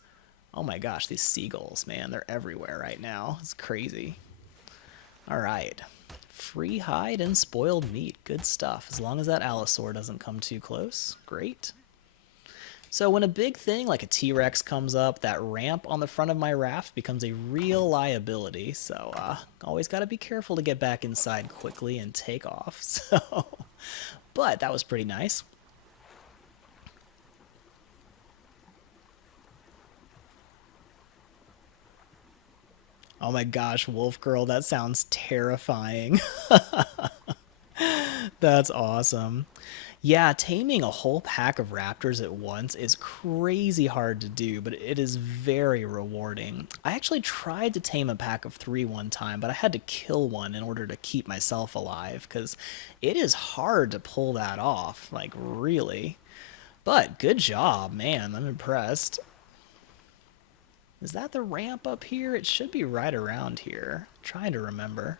Oh my gosh, these seagulls, man, they're everywhere right now. It's crazy. All right. Free hide and spoiled meat. Good stuff. As long as that allosaur doesn't come too close. Great. So when a big thing like a T-Rex comes up, that ramp on the front of my raft becomes a real liability. So always got to be careful to get back inside quickly and take off. So, but that was pretty nice. Oh my gosh, Wolf Girl, that sounds terrifying. That's awesome. Yeah, taming a whole pack of raptors at once is crazy hard to do, but it is very rewarding. I actually tried to tame a pack of 3 one time, but I had to kill one in order to keep myself alive, because it is hard to pull that off, like really. But good job, man, I'm impressed. Is that the ramp up here? It should be right around here. I'm trying to remember.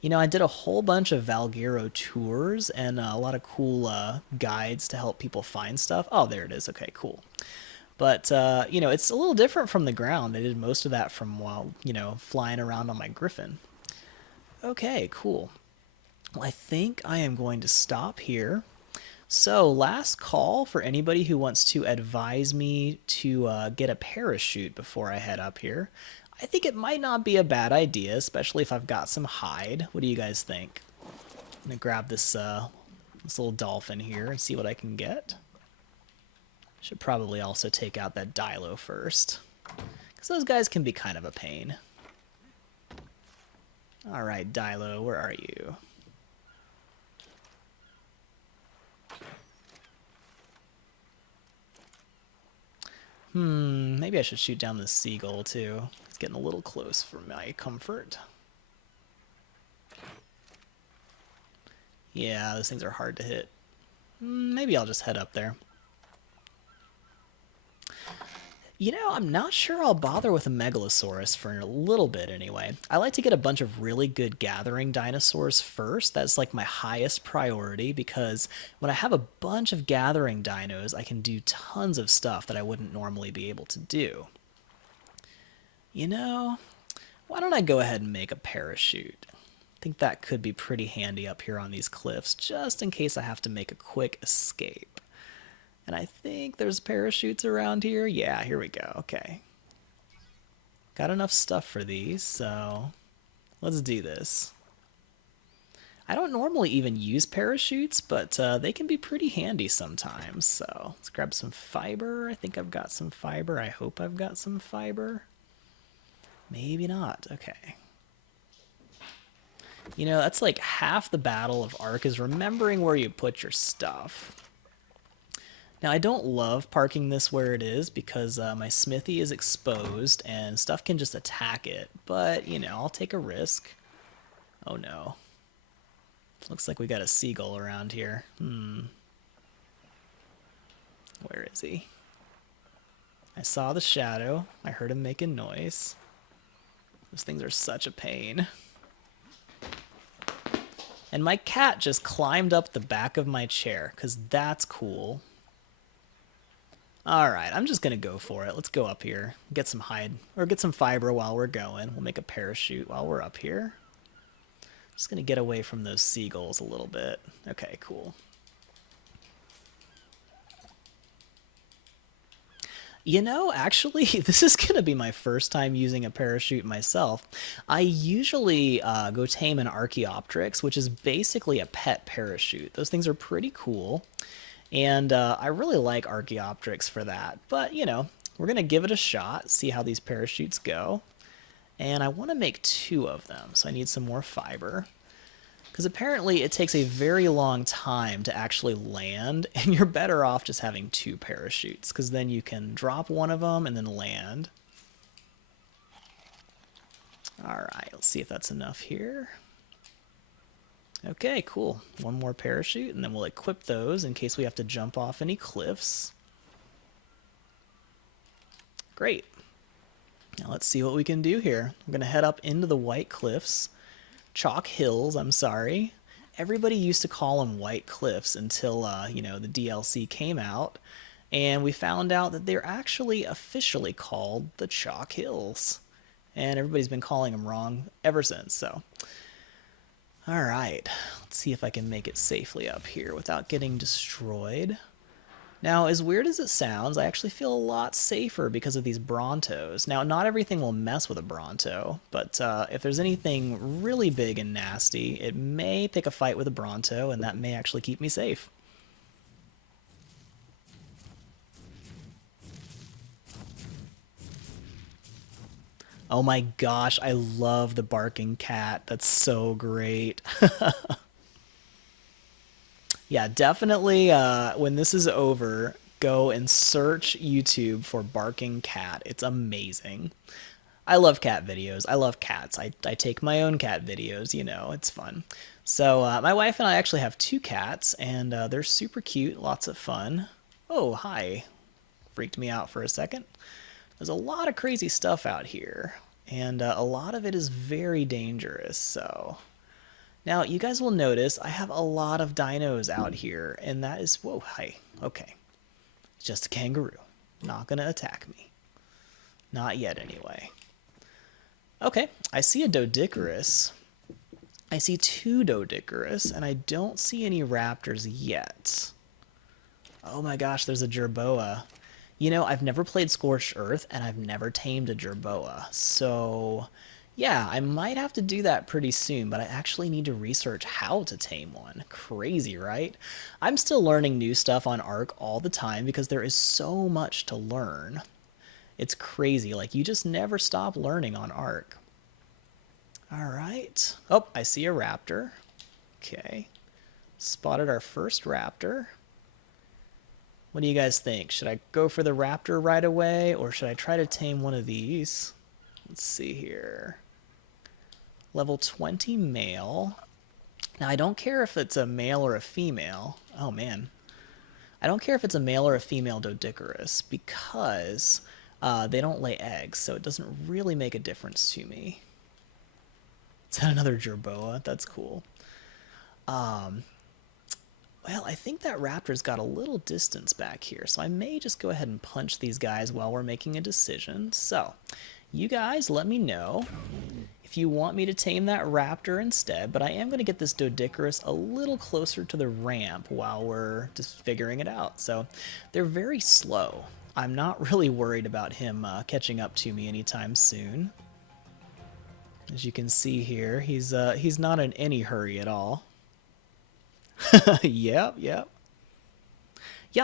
You know, I did a whole bunch of Valguero tours and a lot of cool guides to help people find stuff. Oh, there it is. Okay, cool. But, you know, it's a little different from the ground. I did most of that from while, you know, flying around on my griffin. Okay, cool. Well, I think I am going to stop here. So, last call for anybody who wants to advise me to get a parachute before I head up here. I think it might not be a bad idea, especially if I've got some hide. What do you guys think? I'm going to grab this, this little dolphin here and see what I can get. Should probably also take out that Dilo first, because those guys can be kind of a pain. Alright, Dilo, where are you? Maybe I should shoot down this seagull too. It's getting a little close for my comfort. Yeah, those things are hard to hit. Maybe I'll just head up there. You know, I'm not sure I'll bother with a Megalosaurus for a little bit anyway. I like to get a bunch of really good gathering dinosaurs first. That's like my highest priority because when I have a bunch of gathering dinos, I can do tons of stuff that I wouldn't normally be able to do. You know, why don't I go ahead and make a parachute? I think that could be pretty handy up here on these cliffs, just in case I have to make a quick escape. And I think there's parachutes around here. Yeah, here we go. Okay. Got enough stuff for these, so let's do this. I don't normally even use parachutes, but they can be pretty handy sometimes. So let's grab some fiber. I think I've got some fiber. I hope I've got some fiber. Maybe not. Okay. You know, that's like half the battle of Ark is remembering where you put your stuff. Now, I don't love parking this where it is because my smithy is exposed and stuff can just attack it. But, you know, I'll take a risk. Oh, no. Looks like we got a seagull around here. Where is he? I saw the shadow. I heard him making noise. Those things are such a pain. And my cat just climbed up the back of my chair, because that's cool. Alright, I'm just going to go for it. Let's go up here. Get some hide, or get some fiber while we're going. We'll make a parachute while we're up here. Just going to get away from those seagulls a little bit. Okay, cool. You know, actually, this is going to be my first time using a parachute myself. I usually go tame an Archaeopteryx, which is basically a pet parachute. Those things are pretty cool, and I really like Archaeopteryx for that. But, you know, we're going to give it a shot, see how these parachutes go. And I want to make 2 of them, so I need some more fiber. Because apparently it takes a very long time to actually land, and you're better off just having 2 parachutes, because then you can drop one of them and then land. Alright, let's see if that's enough here. Okay, cool. 1 more parachute, and then we'll equip those in case we have to jump off any cliffs. Great. Now let's see what we can do here. I'm going to head up into the White Cliffs. Chalk Hills, I'm sorry. Everybody used to call them White Cliffs until, you know, the DLC came out, and we found out that they're actually officially called the Chalk Hills. And everybody's been calling them wrong ever since, so. Alright, let's see if I can make it safely up here without getting destroyed. Now, as weird as it sounds, I actually feel a lot safer because of these Brontos. Now, not everything will mess with a Bronto, but if there's anything really big and nasty, it may pick a fight with a Bronto, and that may actually keep me safe. Oh my gosh, I love the barking cat. That's so great. Yeah, definitely when this is over, go and search YouTube for barking cat. It's amazing. I love cat videos. I love cats. I take my own cat videos, you know, it's fun. So my wife and I actually have 2 cats, and they're super cute, lots of fun. Oh, hi. Freaked me out for a second. There's a lot of crazy stuff out here, and a lot of it is very dangerous, so... Now, you guys will notice I have a lot of dinos out here, and that is... Whoa, hi. Okay. It's just a kangaroo. Not gonna attack me. Not yet, anyway. Okay, I see a Doedicurus. I see 2 Doedicurus, and I don't see any raptors yet. Oh my gosh, there's a jerboa. You know, I've never played Scorched Earth, and I've never tamed a jerboa, so... Yeah, I might have to do that pretty soon, but I actually need to research how to tame one. Crazy, right? I'm still learning new stuff on Ark all the time because there is so much to learn. It's crazy, like you just never stop learning on Ark. Alright. Oh, I see a raptor. Okay. Spotted our first raptor. What do you guys think? Should I go for the raptor right away, or should I try to tame one of these? Let's see here. Level 20 male. Now, I don't care if it's a male or a female. Oh, man. I don't care if it's a male or a female Doedicurus because they don't lay eggs, so it doesn't really make a difference to me. Is that another jerboa? That's cool. Well, I think that raptor's got a little distance back here, so I may just go ahead and punch these guys while we're making a decision. So, you guys let me know if you want me to tame that raptor instead, but I am going to get this Doedicurus a little closer to the ramp while we're just figuring it out. So, they're very slow. I'm not really worried about him catching up to me anytime soon. As you can see here, he's not in any hurry at all. Yep. Yeah,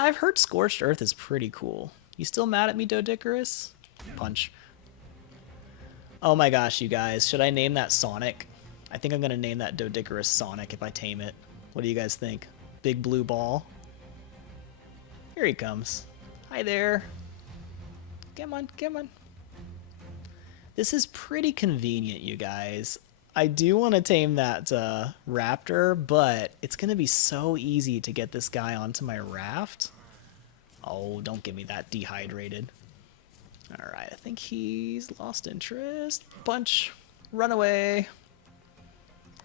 I've heard Scorched Earth is pretty cool. You still mad at me, Doedicurus? Punch. Oh my gosh, you guys. Should I name that Sonic? I think I'm going to name that Doedicurus Sonic if I tame it. What do you guys think? Big blue ball. Here he comes. Hi there. Come on, come on. This is pretty convenient, you guys. I do want to tame that raptor, but it's going to be so easy to get this guy onto my raft. Oh, don't give me that dehydrated. Alright, I think he's lost interest. Punch. Run away.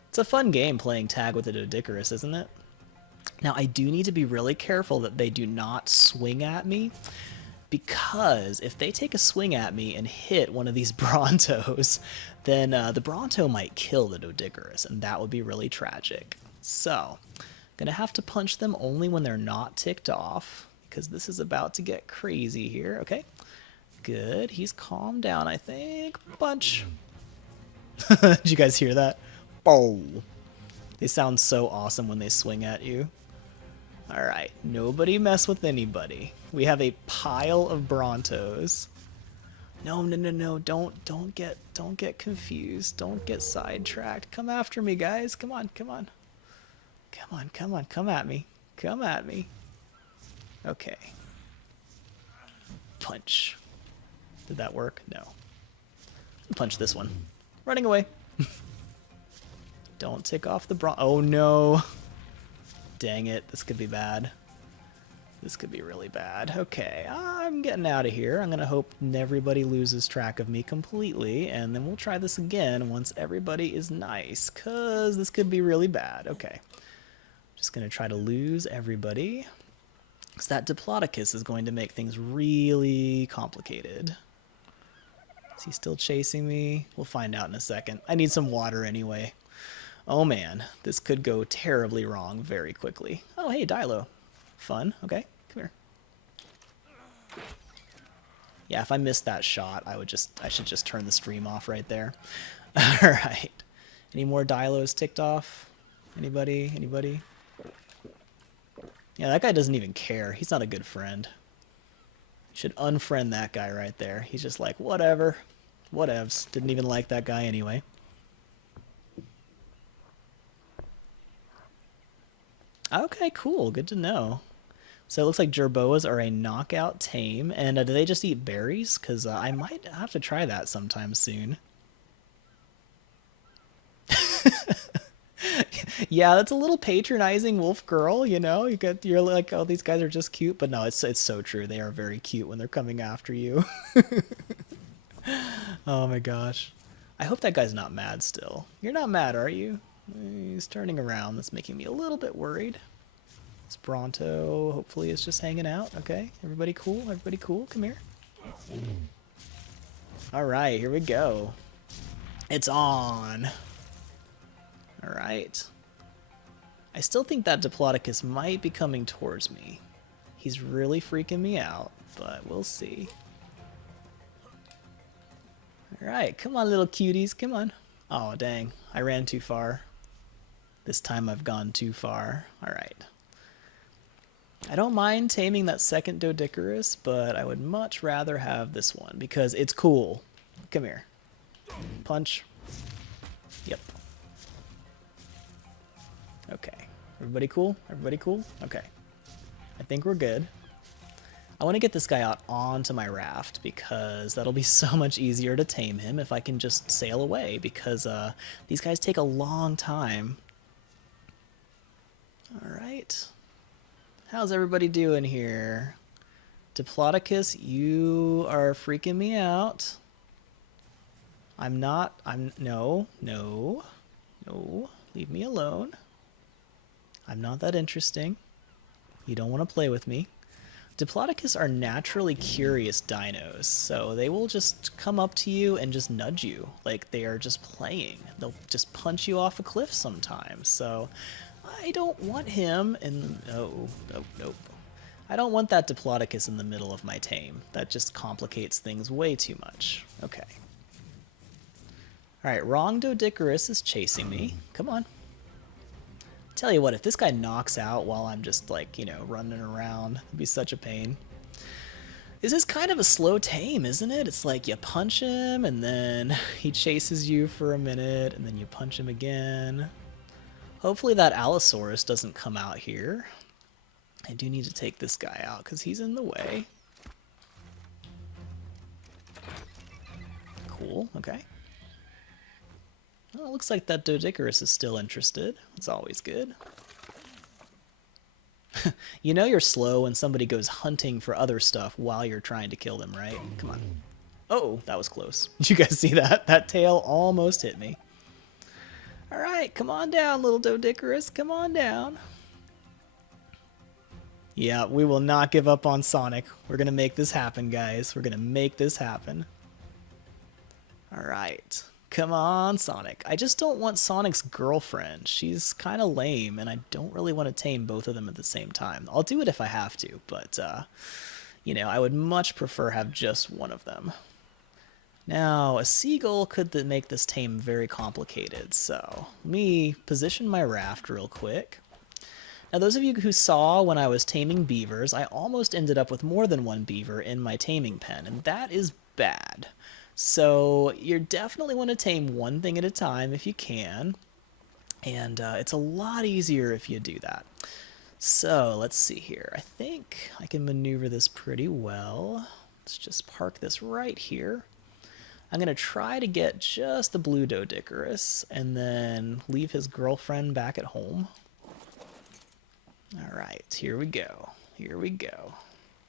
It's a fun game playing tag with a Doedicurus, isn't it? Now, I do need to be really careful that they do not swing at me, because if they take a swing at me and hit one of these Brontos, then the Bronto might kill the Doedicurus, and that would be really tragic. So, I'm going to have to punch them only when they're not ticked off, because this is about to get crazy here. Okay, good. He's calmed down, I think. Punch. Did you guys hear that? Oh. They sound so awesome when they swing at you. Alright, nobody mess with anybody. We have a pile of Brontos. No, don't get confused. Don't get sidetracked. Come after me, guys. Come on. Come at me. Come at me. Okay. Punch. Did that work? No. Punch this one. Running away. Don't tick off the Oh no. Dang it, this could be bad. This could be really bad. Okay, I'm getting out of here. I'm gonna hope everybody loses track of me completely, and then we'll try this again once everybody is nice, cause this could be really bad. Okay, just gonna try to lose everybody, cause that Diplodocus is going to make things really complicated. Is he still chasing me? We'll find out in a second. I need some water anyway. Oh man, this could go terribly wrong very quickly. Oh hey, Dilo. Fun. Okay, come here. Yeah, if I missed that shot, I should just turn the stream off right there. Alright. Any more Dilos ticked off? Anybody? Anybody? Yeah, that guy doesn't even care. He's not a good friend. You should unfriend that guy right there. He's just like, whatever. Whatevs. Didn't even like that guy anyway. Okay, cool. Good to know. So it looks like jerboas are a knockout tame. And do they just eat berries? Because I might have to try that sometime soon. Yeah, that's a little patronizing, wolf girl, you know? You're like, oh, these guys are just cute. But no, it's so true. They are very cute when they're coming after you. Oh my gosh. I hope that guy's not mad still. You're not mad, are you? He's turning around. That's making me a little bit worried. This Bronto hopefully is just hanging out. Okay, everybody cool? Everybody cool? Come here. Alright, here we go. It's on. Alright. I still think that Diplodocus might be coming towards me. He's really freaking me out, but we'll see. Alright, come on little cuties, come on. Oh dang, I ran too far. This time I've gone too far. Alright. I don't mind taming that second Doedicurus, but I would much rather have this one because it's cool. Come here. Punch. Yep. Okay. Everybody cool? Everybody cool? Okay. I think we're good. I want to get this guy out onto my raft because that'll be so much easier to tame him if I can just sail away because these guys take a long time. Alright. How's everybody doing here? Diplodocus, you are freaking me out. No, no, no. Leave me alone. I'm not that interesting. You don't want to play with me. Diplodocus are naturally curious dinos, so they will just come up to you and just nudge you like they are just playing. They'll just punch you off a cliff sometimes, so I don't want him in... Oh, nope, nope. I don't want that Diplodocus in the middle of my tame. That just complicates things way too much. Okay. Alright, wrong Doedicurus is chasing me. Come on. Tell you what, if this guy knocks out while I'm just, like, you know, running around, it'd be such a pain. This is kind of a slow tame, isn't it? It's like you punch him, and then he chases you for a minute, and then you punch him again. Hopefully that Allosaurus doesn't come out here. I do need to take this guy out, because he's in the way. Cool, okay. Well, it looks like that Doedicurus is still interested. It's always good. You know you're slow when somebody goes hunting for other stuff while you're trying to kill them, right? Come on. Oh, that was close. Did you guys see that? That tail almost hit me. Alright, come on down, little Doedicurus. Come on down. Yeah, we will not give up on Sonic. We're going to make this happen, guys. We're going to make this happen. Alright. Come on, Sonic. I just don't want Sonic's girlfriend. She's kind of lame, and I don't really want to tame both of them at the same time. I'll do it if I have to, but, you know, I would much prefer have just one of them. Now, a seagull could make this tame very complicated, so let me position my raft real quick. Now, those of you who saw when I was taming beavers, I almost ended up with more than one beaver in my taming pen, and that is bad. So you definitely want to tame one thing at a time if you can, and it's a lot easier if you do that. So let's see here. I think I can maneuver this pretty well. Let's just park this right here. I'm going to try to get just the blue Doedicurus and then leave his girlfriend back at home. All right, here we go. Here we go.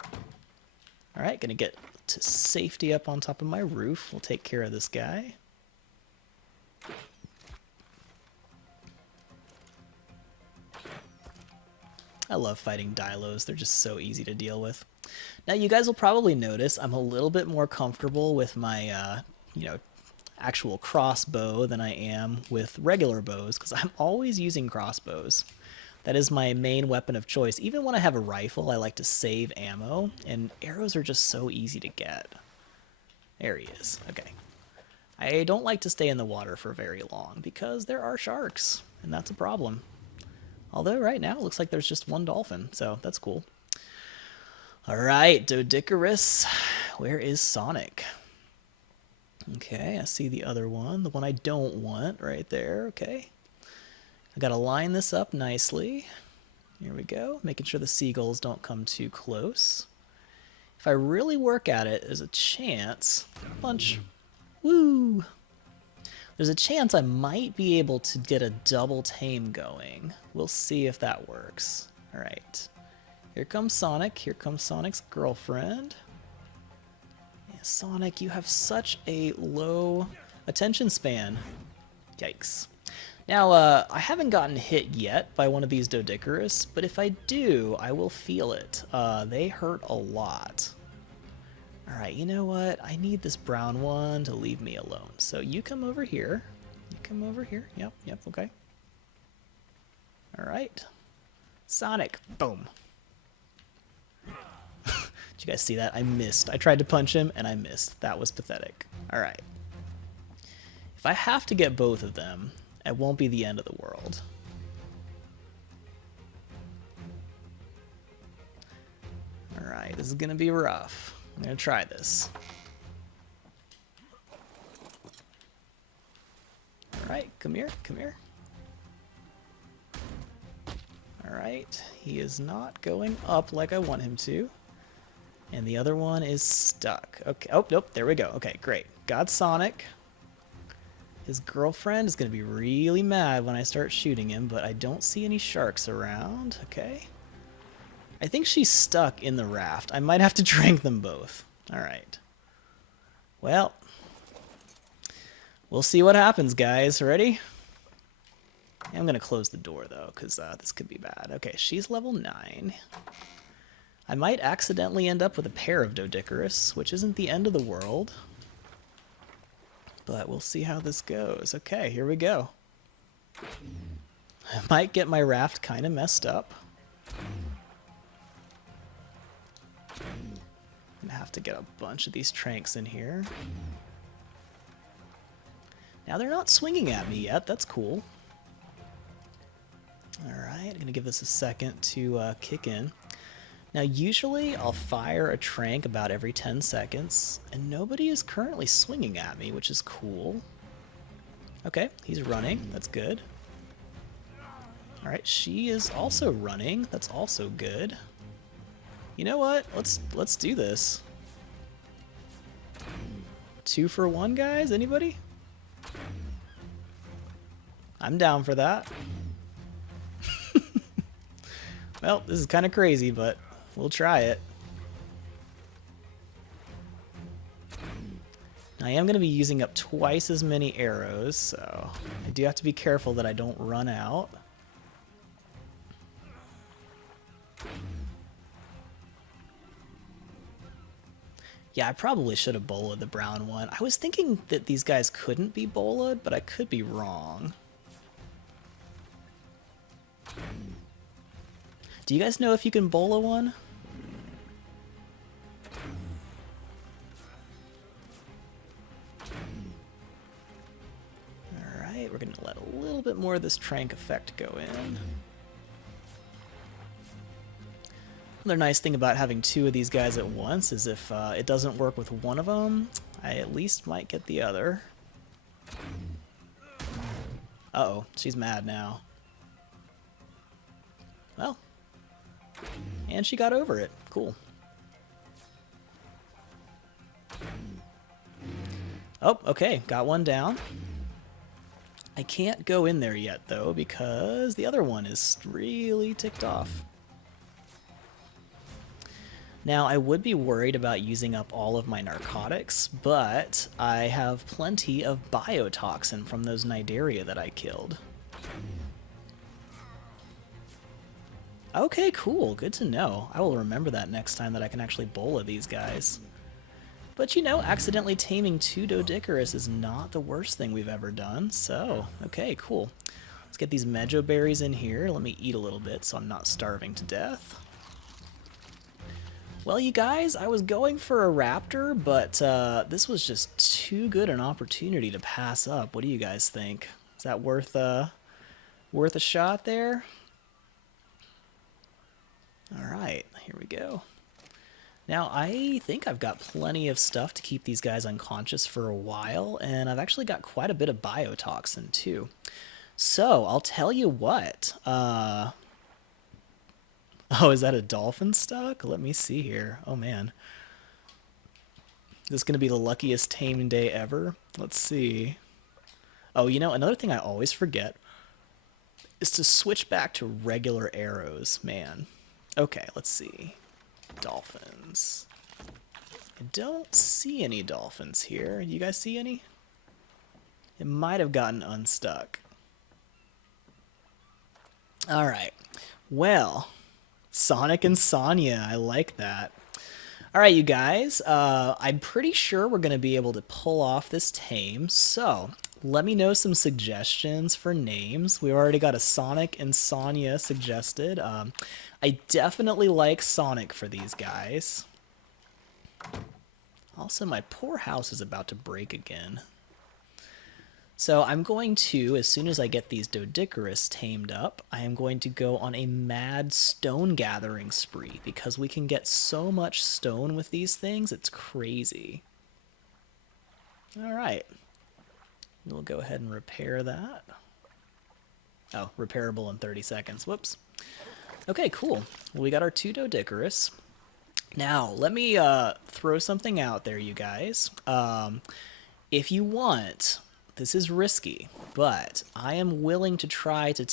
All right, going to get to safety up on top of my roof. We'll take care of this guy. I love fighting Dilos. They're just so easy to deal with. Now, you guys will probably notice I'm a little bit more comfortable with my, you know, actual crossbow than I am with regular bows, because I'm always using crossbows. That is my main weapon of choice. Even when I have a rifle, I like to save ammo, and arrows are just so easy to get. There he is. Okay. I don't like to stay in the water for very long, because there are sharks, and that's a problem. Although right now it looks like there's just one dolphin, so that's cool. Alright, Doedicurus. Where is Sonic? Okay, I see the other one. The one I don't want right there. Okay. I gotta line this up nicely. Here we go. Making sure the seagulls don't come too close. If I really work at it, there's a chance... Punch. Woo! There's a chance I might be able to get a double tame going. We'll see if that works. Alright. Here comes Sonic. Here comes Sonic's girlfriend. Yeah, Sonic, you have such a low attention span. Yikes. Now, I haven't gotten hit yet by one of these Doedicurus, but if I do, I will feel it. They hurt a lot. Alright, you know what? I need this brown one to leave me alone. So you come over here. You come over here. Yep, yep, okay. Alright. Sonic. Boom. Did you guys see that? I missed. I tried to punch him, and I missed. That was pathetic. Alright. If I have to get both of them, it won't be the end of the world. Alright, this is gonna be rough. I'm gonna try this. Alright, come here, come here. Alright, he is not going up like I want him to. And the other one is stuck. Okay, oh, nope, there we go. Okay, great. Got Sonic. His girlfriend is going to be really mad when I start shooting him, but I don't see any sharks around. Okay. I think she's stuck in the raft. I might have to drink them both. All right. Well, we'll see what happens, guys. Ready? I'm going to close the door, though, because this could be bad. Okay, she's level 9. I might accidentally end up with a pair of Doedicurus, which isn't the end of the world. But we'll see how this goes. Okay, here we go. I might get my raft kind of messed up. I'm going to have to get a bunch of these tranks in here. Now they're not swinging at me yet. That's cool. Alright, I'm going to give this a second to kick in. Now usually I'll fire a trank about every 10 seconds, and nobody is currently swinging at me, which is cool. Okay, he's running. That's good. Alright, she is also running. That's also good. You know what? Let's do this. 2 for 1, guys? Anybody? I'm down for that. Well, this is kind of crazy, but we'll try it. I am going to be using up twice as many arrows, so I do have to be careful that I don't run out. Yeah, I probably should have bolaed the brown one. I was thinking that these guys couldn't be bolaed, but I could be wrong. Do you guys know if you can bola one? Alright, we're going to let a little bit more of this trank effect go in. Another nice thing about having 2 of these guys at once is if it doesn't work with one of them, I at least might get the other. Uh-oh, she's mad now. Well, and she got over it. Cool. Oh, okay, got one down. I can't go in there yet, though, because the other one is really ticked off. Now, I would be worried about using up all of my narcotics, but I have plenty of biotoxin from those Nidaria that I killed. Okay, cool. Good to know. I will remember that next time that I can actually bola these guys. But you know, accidentally taming 2 Doedicurus is not the worst thing we've ever done, so, okay, cool. Let's get these Mejo berries in here. Let me eat a little bit so I'm not starving to death. Well, you guys, I was going for a raptor, but this was just too good an opportunity to pass up. What do you guys think? Is that worth a shot there? Alright, here we go. Now, I think I've got plenty of stuff to keep these guys unconscious for a while, and I've actually got quite a bit of biotoxin, too. So, I'll tell you what. Oh, is that a dolphin stuck? Let me see here. Oh, man. Is this going to be the luckiest taming day ever? Let's see. Oh, you know, another thing I always forget is to switch back to regular arrows, man. Okay, let's see. Dolphins. I don't see any dolphins here. You guys see any? It might have gotten unstuck. Alright. Well, Sonic and Sonya. I like that. Alright, you guys. I'm pretty sure we're going to be able to pull off this tame, so let me know some suggestions for names. We've already got a Sonic and Sonya suggested. I definitely like Sonic for these guys. Also, my poor house is about to break again. So I'm going to, as soon as I get these Doedicurus tamed up, I am going to go on a mad stone gathering spree, because we can get so much stone with these things, it's crazy. Alright. We'll go ahead and repair that. Oh, repairable in 30 seconds. Whoops. Okay, cool. Well, we got our 2 Doedicurus. Now, let me throw something out there, you guys. If you want, this is risky, but I am willing to try to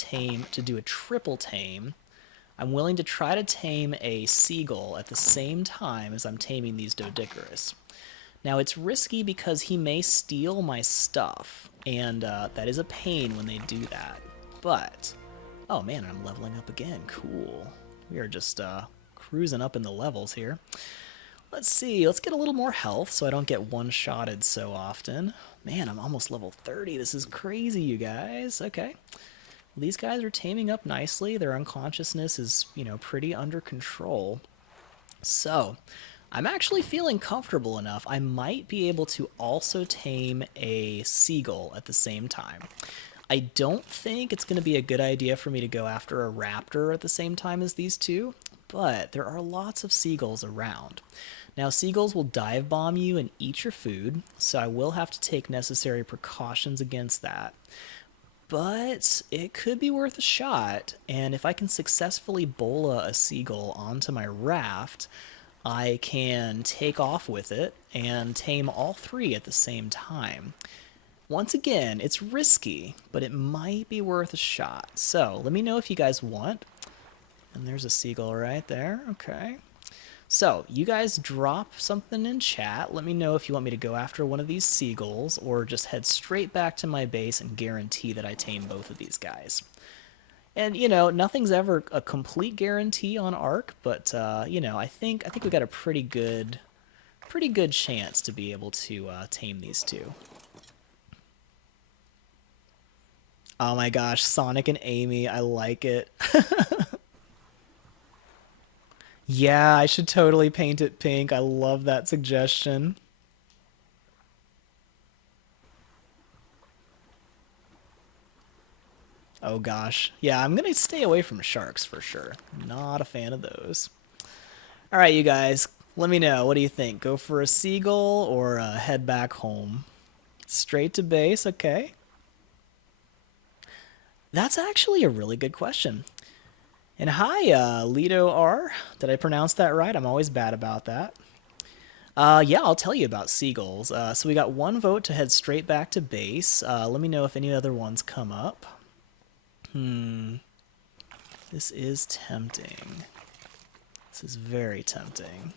do a triple tame I'm willing to try to tame a seagull at the same time as I'm taming these Doedicurus. Now, it's risky because he may steal my stuff, and that is a pain when they do that. But, oh man, I'm leveling up again. Cool. We are just cruising up in the levels here. Let's see, let's get a little more health so I don't get one-shotted so often. Man, I'm almost level 30. This is crazy, you guys. Okay. These guys are taming up nicely. Their unconsciousness is, pretty under control. So, I'm actually feeling comfortable enough. I might be able to also tame a seagull at the same time. I don't think it's going to be a good idea for me to go after a raptor at the same time as these two, but there are lots of seagulls around. Now, seagulls will dive bomb you and eat your food, so I will have to take necessary precautions against that. But it could be worth a shot, and if I can successfully bola a seagull onto my raft, I can take off with it and tame all three at the same time. Once again, it's risky, but it might be worth a shot. So let me know if you guys want. And there's a seagull right there. Okay. So you guys drop something in chat. Let me know if you want me to go after one of these seagulls or just head straight back to my base and guarantee that I tame both of these guys. And nothing's ever a complete guarantee on Ark, but I think we got a pretty good chance to be able to tame these two. Oh my gosh, Sonic and Amy, I like it. Yeah, I should totally paint it pink. I love that suggestion. Oh gosh. Yeah, I'm gonna stay away from sharks for sure. Not a fan of those. All right, you guys, let me know. What do you think? Go for a seagull or head back home? Straight to base, okay. That's actually a really good question. And hi, Lido R. Did I pronounce that right? I'm always bad about that. Yeah, I'll tell you about seagulls. So we got one vote to head straight back to base. Let me know if any other ones come up. This is tempting. This is very tempting.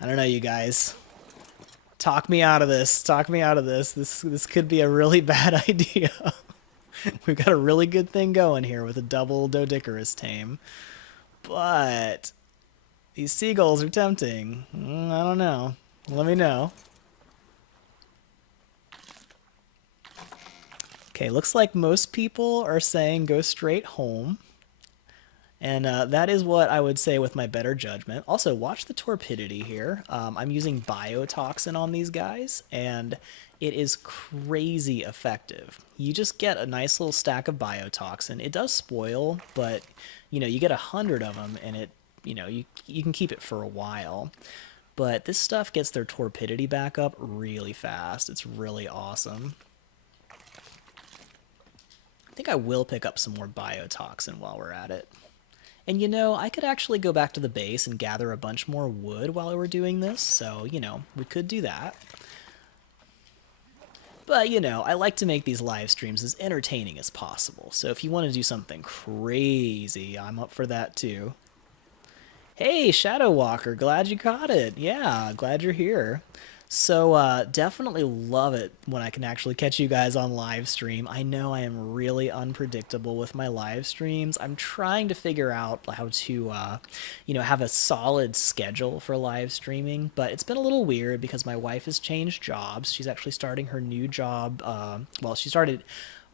I don't know, you guys. Talk me out of this. Talk me out of this. This could be a really bad idea. We've got a really good thing going here with a double Doedicurus tame. But these seagulls are tempting. I don't know. Let me know. Okay, looks like most people are saying go straight home. And that is what I would say with my better judgment. Also, watch the torpidity here. I'm using biotoxin on these guys, and it is crazy effective. You just get a nice little stack of biotoxin. It does spoil, but you get 100 of them, and it you can keep it for a while. But this stuff gets their torpidity back up really fast. It's really awesome. I think I will pick up some more biotoxin while we're at it. And I could actually go back to the base and gather a bunch more wood while we're doing this, so, we could do that. But, I like to make these live streams as entertaining as possible, so if you want to do something crazy, I'm up for that too. Hey, Shadow Walker, glad you caught it. Yeah, glad you're here. So definitely love it when I can actually catch you guys on live stream. I know I am really unpredictable with my live streams. I'm trying to figure out how to, have a solid schedule for live streaming, but it's been a little weird because my wife has changed jobs. She's actually starting her new job. She started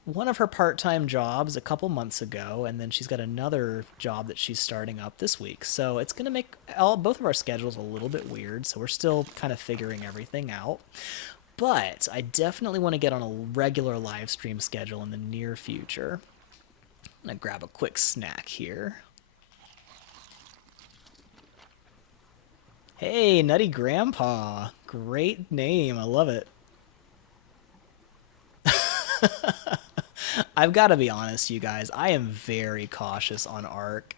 one of her part-time jobs a couple months ago, and then she's got another job that she's starting up this week. So it's going to make both of our schedules a little bit weird, so we're still kind of figuring everything out. But I definitely want to get on a regular live stream schedule in the near future. I'm going to grab a quick snack here. Hey, Nutty Grandpa. Great name. I love it. I've got to be honest, you guys. I am very cautious on Ark.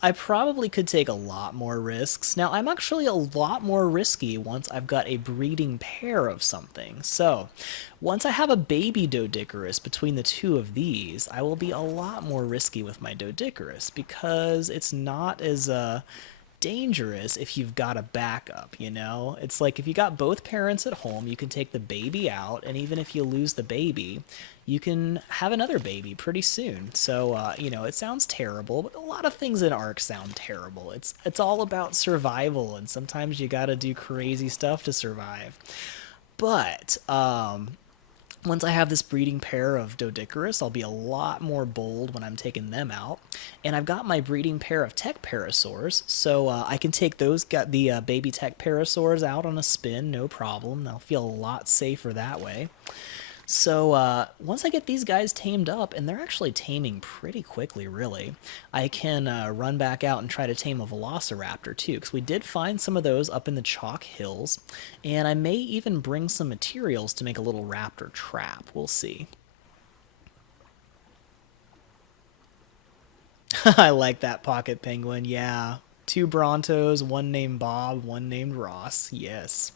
I probably could take a lot more risks. Now, I'm actually a lot more risky once I've got a breeding pair of something. So, once I have a baby Doedicurus between the two of these, I will be a lot more risky with my Doedicurus because it's not as dangerous if you've got a backup, you know? It's like if you got both parents at home, you can take the baby out, and even if you lose the baby, you can have another baby pretty soon. So, it sounds terrible, but a lot of things in Ark sound terrible. It's all about survival, and sometimes you gotta do crazy stuff to survive. But once I have this breeding pair of Doedicurus, I'll be a lot more bold when I'm taking them out. And I've got my breeding pair of tech parasaurs, so I can take those, got the baby tech parasaurs out on a spin, no problem. I'll feel a lot safer that way. So once I get these guys tamed up, and they're actually taming pretty quickly, really, I can run back out and try to tame a velociraptor too, because we did find some of those up in the chalk hills, and I may even bring some materials to make a little raptor trap. We'll see. I like that pocket penguin, yeah. Two Brontos, one named Bob, one named Ross, yes.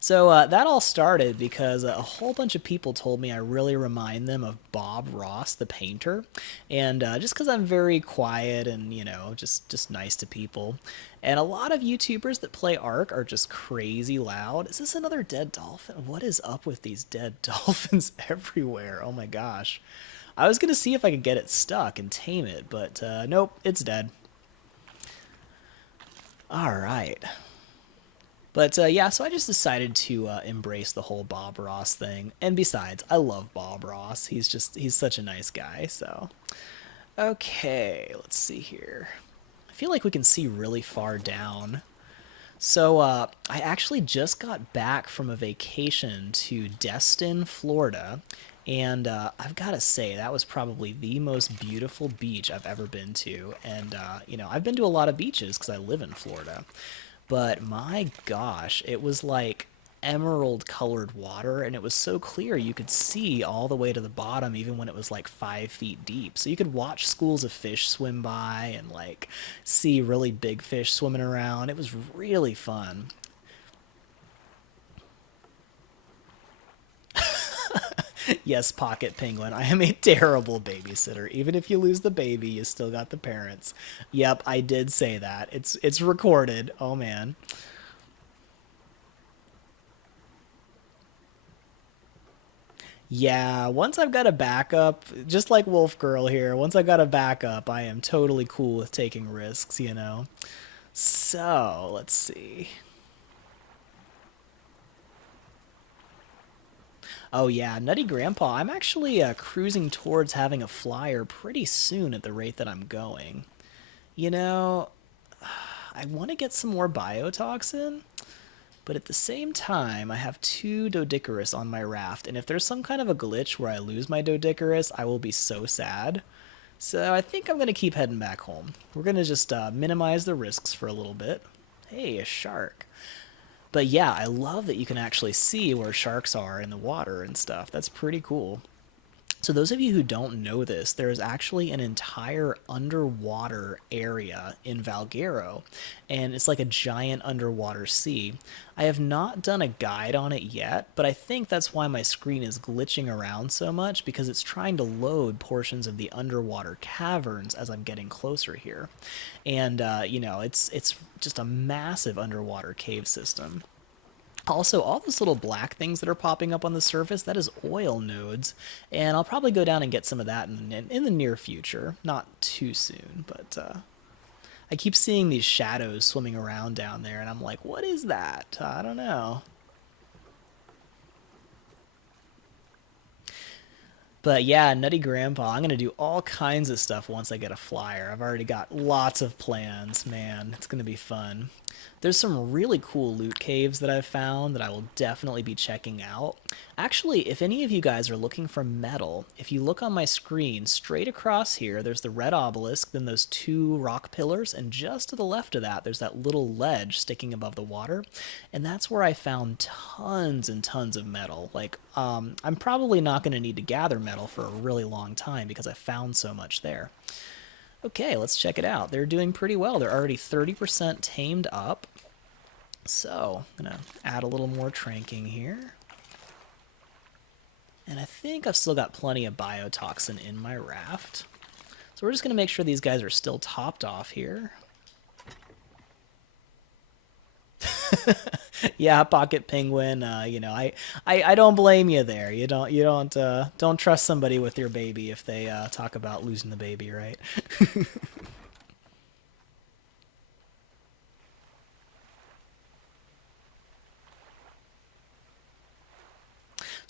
So that all started because a whole bunch of people told me I really remind them of Bob Ross, the painter, and just because I'm very quiet and just nice to people, and a lot of YouTubers that play Ark are just crazy loud. Is this another dead dolphin? What is up with these dead dolphins everywhere? Oh my gosh! I was gonna see if I could get it stuck and tame it, but nope, it's dead. All right. But yeah, so I just decided to embrace the whole Bob Ross thing. And besides, I love Bob Ross. He's such a nice guy. So, okay, let's see here. I feel like we can see really far down. So I actually just got back from a vacation to Destin, Florida. And I've got to say, that was probably the most beautiful beach I've ever been to. And, I've been to a lot of beaches because I live in Florida. But my gosh, it was like emerald colored water, and it was so clear you could see all the way to the bottom even when it was like 5 feet deep. So you could watch schools of fish swim by and like see really big fish swimming around. It was really fun. Yes, Pocket Penguin, I am a terrible babysitter. Even if you lose the baby, you still got the parents. Yep, I did say that. It's recorded. Oh man. Yeah, once I've got a backup, just like Wolf Girl here, once I've got a backup, I am totally cool with taking risks. So, let's see. Oh yeah, Nutty Grandpa, I'm actually cruising towards having a flyer pretty soon at the rate that I'm going. You know, I want to get some more biotoxin, but at the same time, I have two Doedicurus on my raft, and if there's some kind of a glitch where I lose my Doedicurus, I will be so sad. So I think I'm going to keep heading back home. We're going to just minimize the risks for a little bit. Hey, a shark. But yeah, I love that you can actually see where sharks are in the water and stuff. That's pretty cool. So those of you who don't know this, there is actually an entire underwater area in Valguero, and it's like a giant underwater sea. I have not done a guide on it yet, but I think that's why my screen is glitching around so much, because it's trying to load portions of the underwater caverns as I'm getting closer here. And it's just a massive underwater cave system. Also, all those little black things that are popping up on the surface, that is oil nodes, and I'll probably go down and get some of that in the near future. Not too soon, but I keep seeing these shadows swimming around down there, and I'm like, what is that? I don't know. But yeah, Nutty Grandpa, I'm going to do all kinds of stuff once I get a flyer. I've already got lots of plans, man. It's going to be fun. There's some really cool loot caves that I've found that I will definitely be checking out. Actually, if any of you guys are looking for metal, if you look on my screen, straight across here, there's the red obelisk, then those two rock pillars, and just to the left of that, there's that little ledge sticking above the water, and that's where I found tons and tons of metal. Like, I'm probably not going to need to gather metal for a really long time because I found so much there. Okay, let's check it out. They're doing pretty well. They're already 30% tamed up. So, I'm going to add a little more tranking here. And I think I've still got plenty of biotoxin in my raft. So we're just going to make sure these guys are still topped off here. Yeah, Pocket Penguin. I don't blame you there. You don't trust somebody with your baby if they talk about losing the baby, right?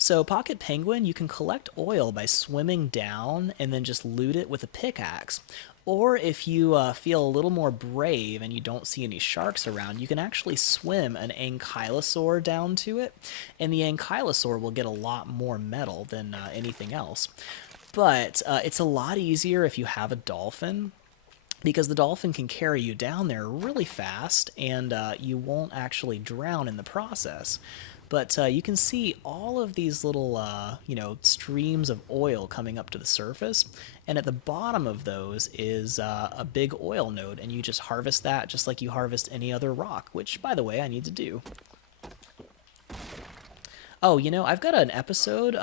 So Pocket Penguin, you can collect oil by swimming down and then just loot it with a pickaxe. Or if you feel a little more brave and you don't see any sharks around, you can actually swim an ankylosaur down to it, and the ankylosaur will get a lot more metal than anything else. But it's a lot easier if you have a dolphin, because the dolphin can carry you down there really fast, and you won't actually drown in the process. But you can see all of these little, streams of oil coming up to the surface, and at the bottom of those is a big oil node, and you just harvest that just like you harvest any other rock, which, by the way, I need to do. Oh, I've got an episode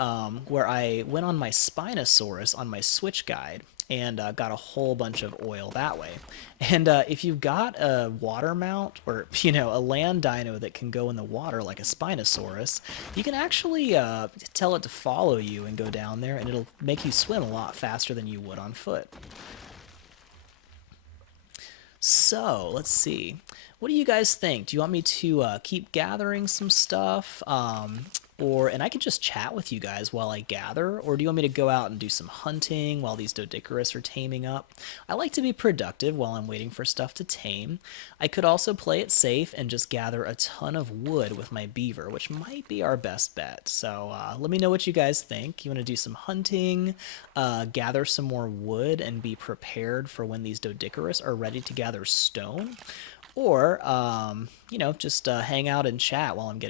where I went on my Spinosaurus on my Switch guide and got a whole bunch of oil that way. And if you've got a water mount or, a land dino that can go in the water like a Spinosaurus, you can actually tell it to follow you and go down there, and it'll make you swim a lot faster than you would on foot. So, let's see. What do you guys think? Do you want me to keep gathering some stuff? And I can just chat with you guys while I gather, or do you want me to go out and do some hunting while these Doedicurus are taming up? I like to be productive while I'm waiting for stuff to tame. I could also play it safe and just gather a ton of wood with my beaver, which might be our best bet. So let me know what you guys think. You want to do some hunting, gather some more wood, and be prepared for when these Doedicurus are ready to gather stone? Or, just hang out and chat while I'm getting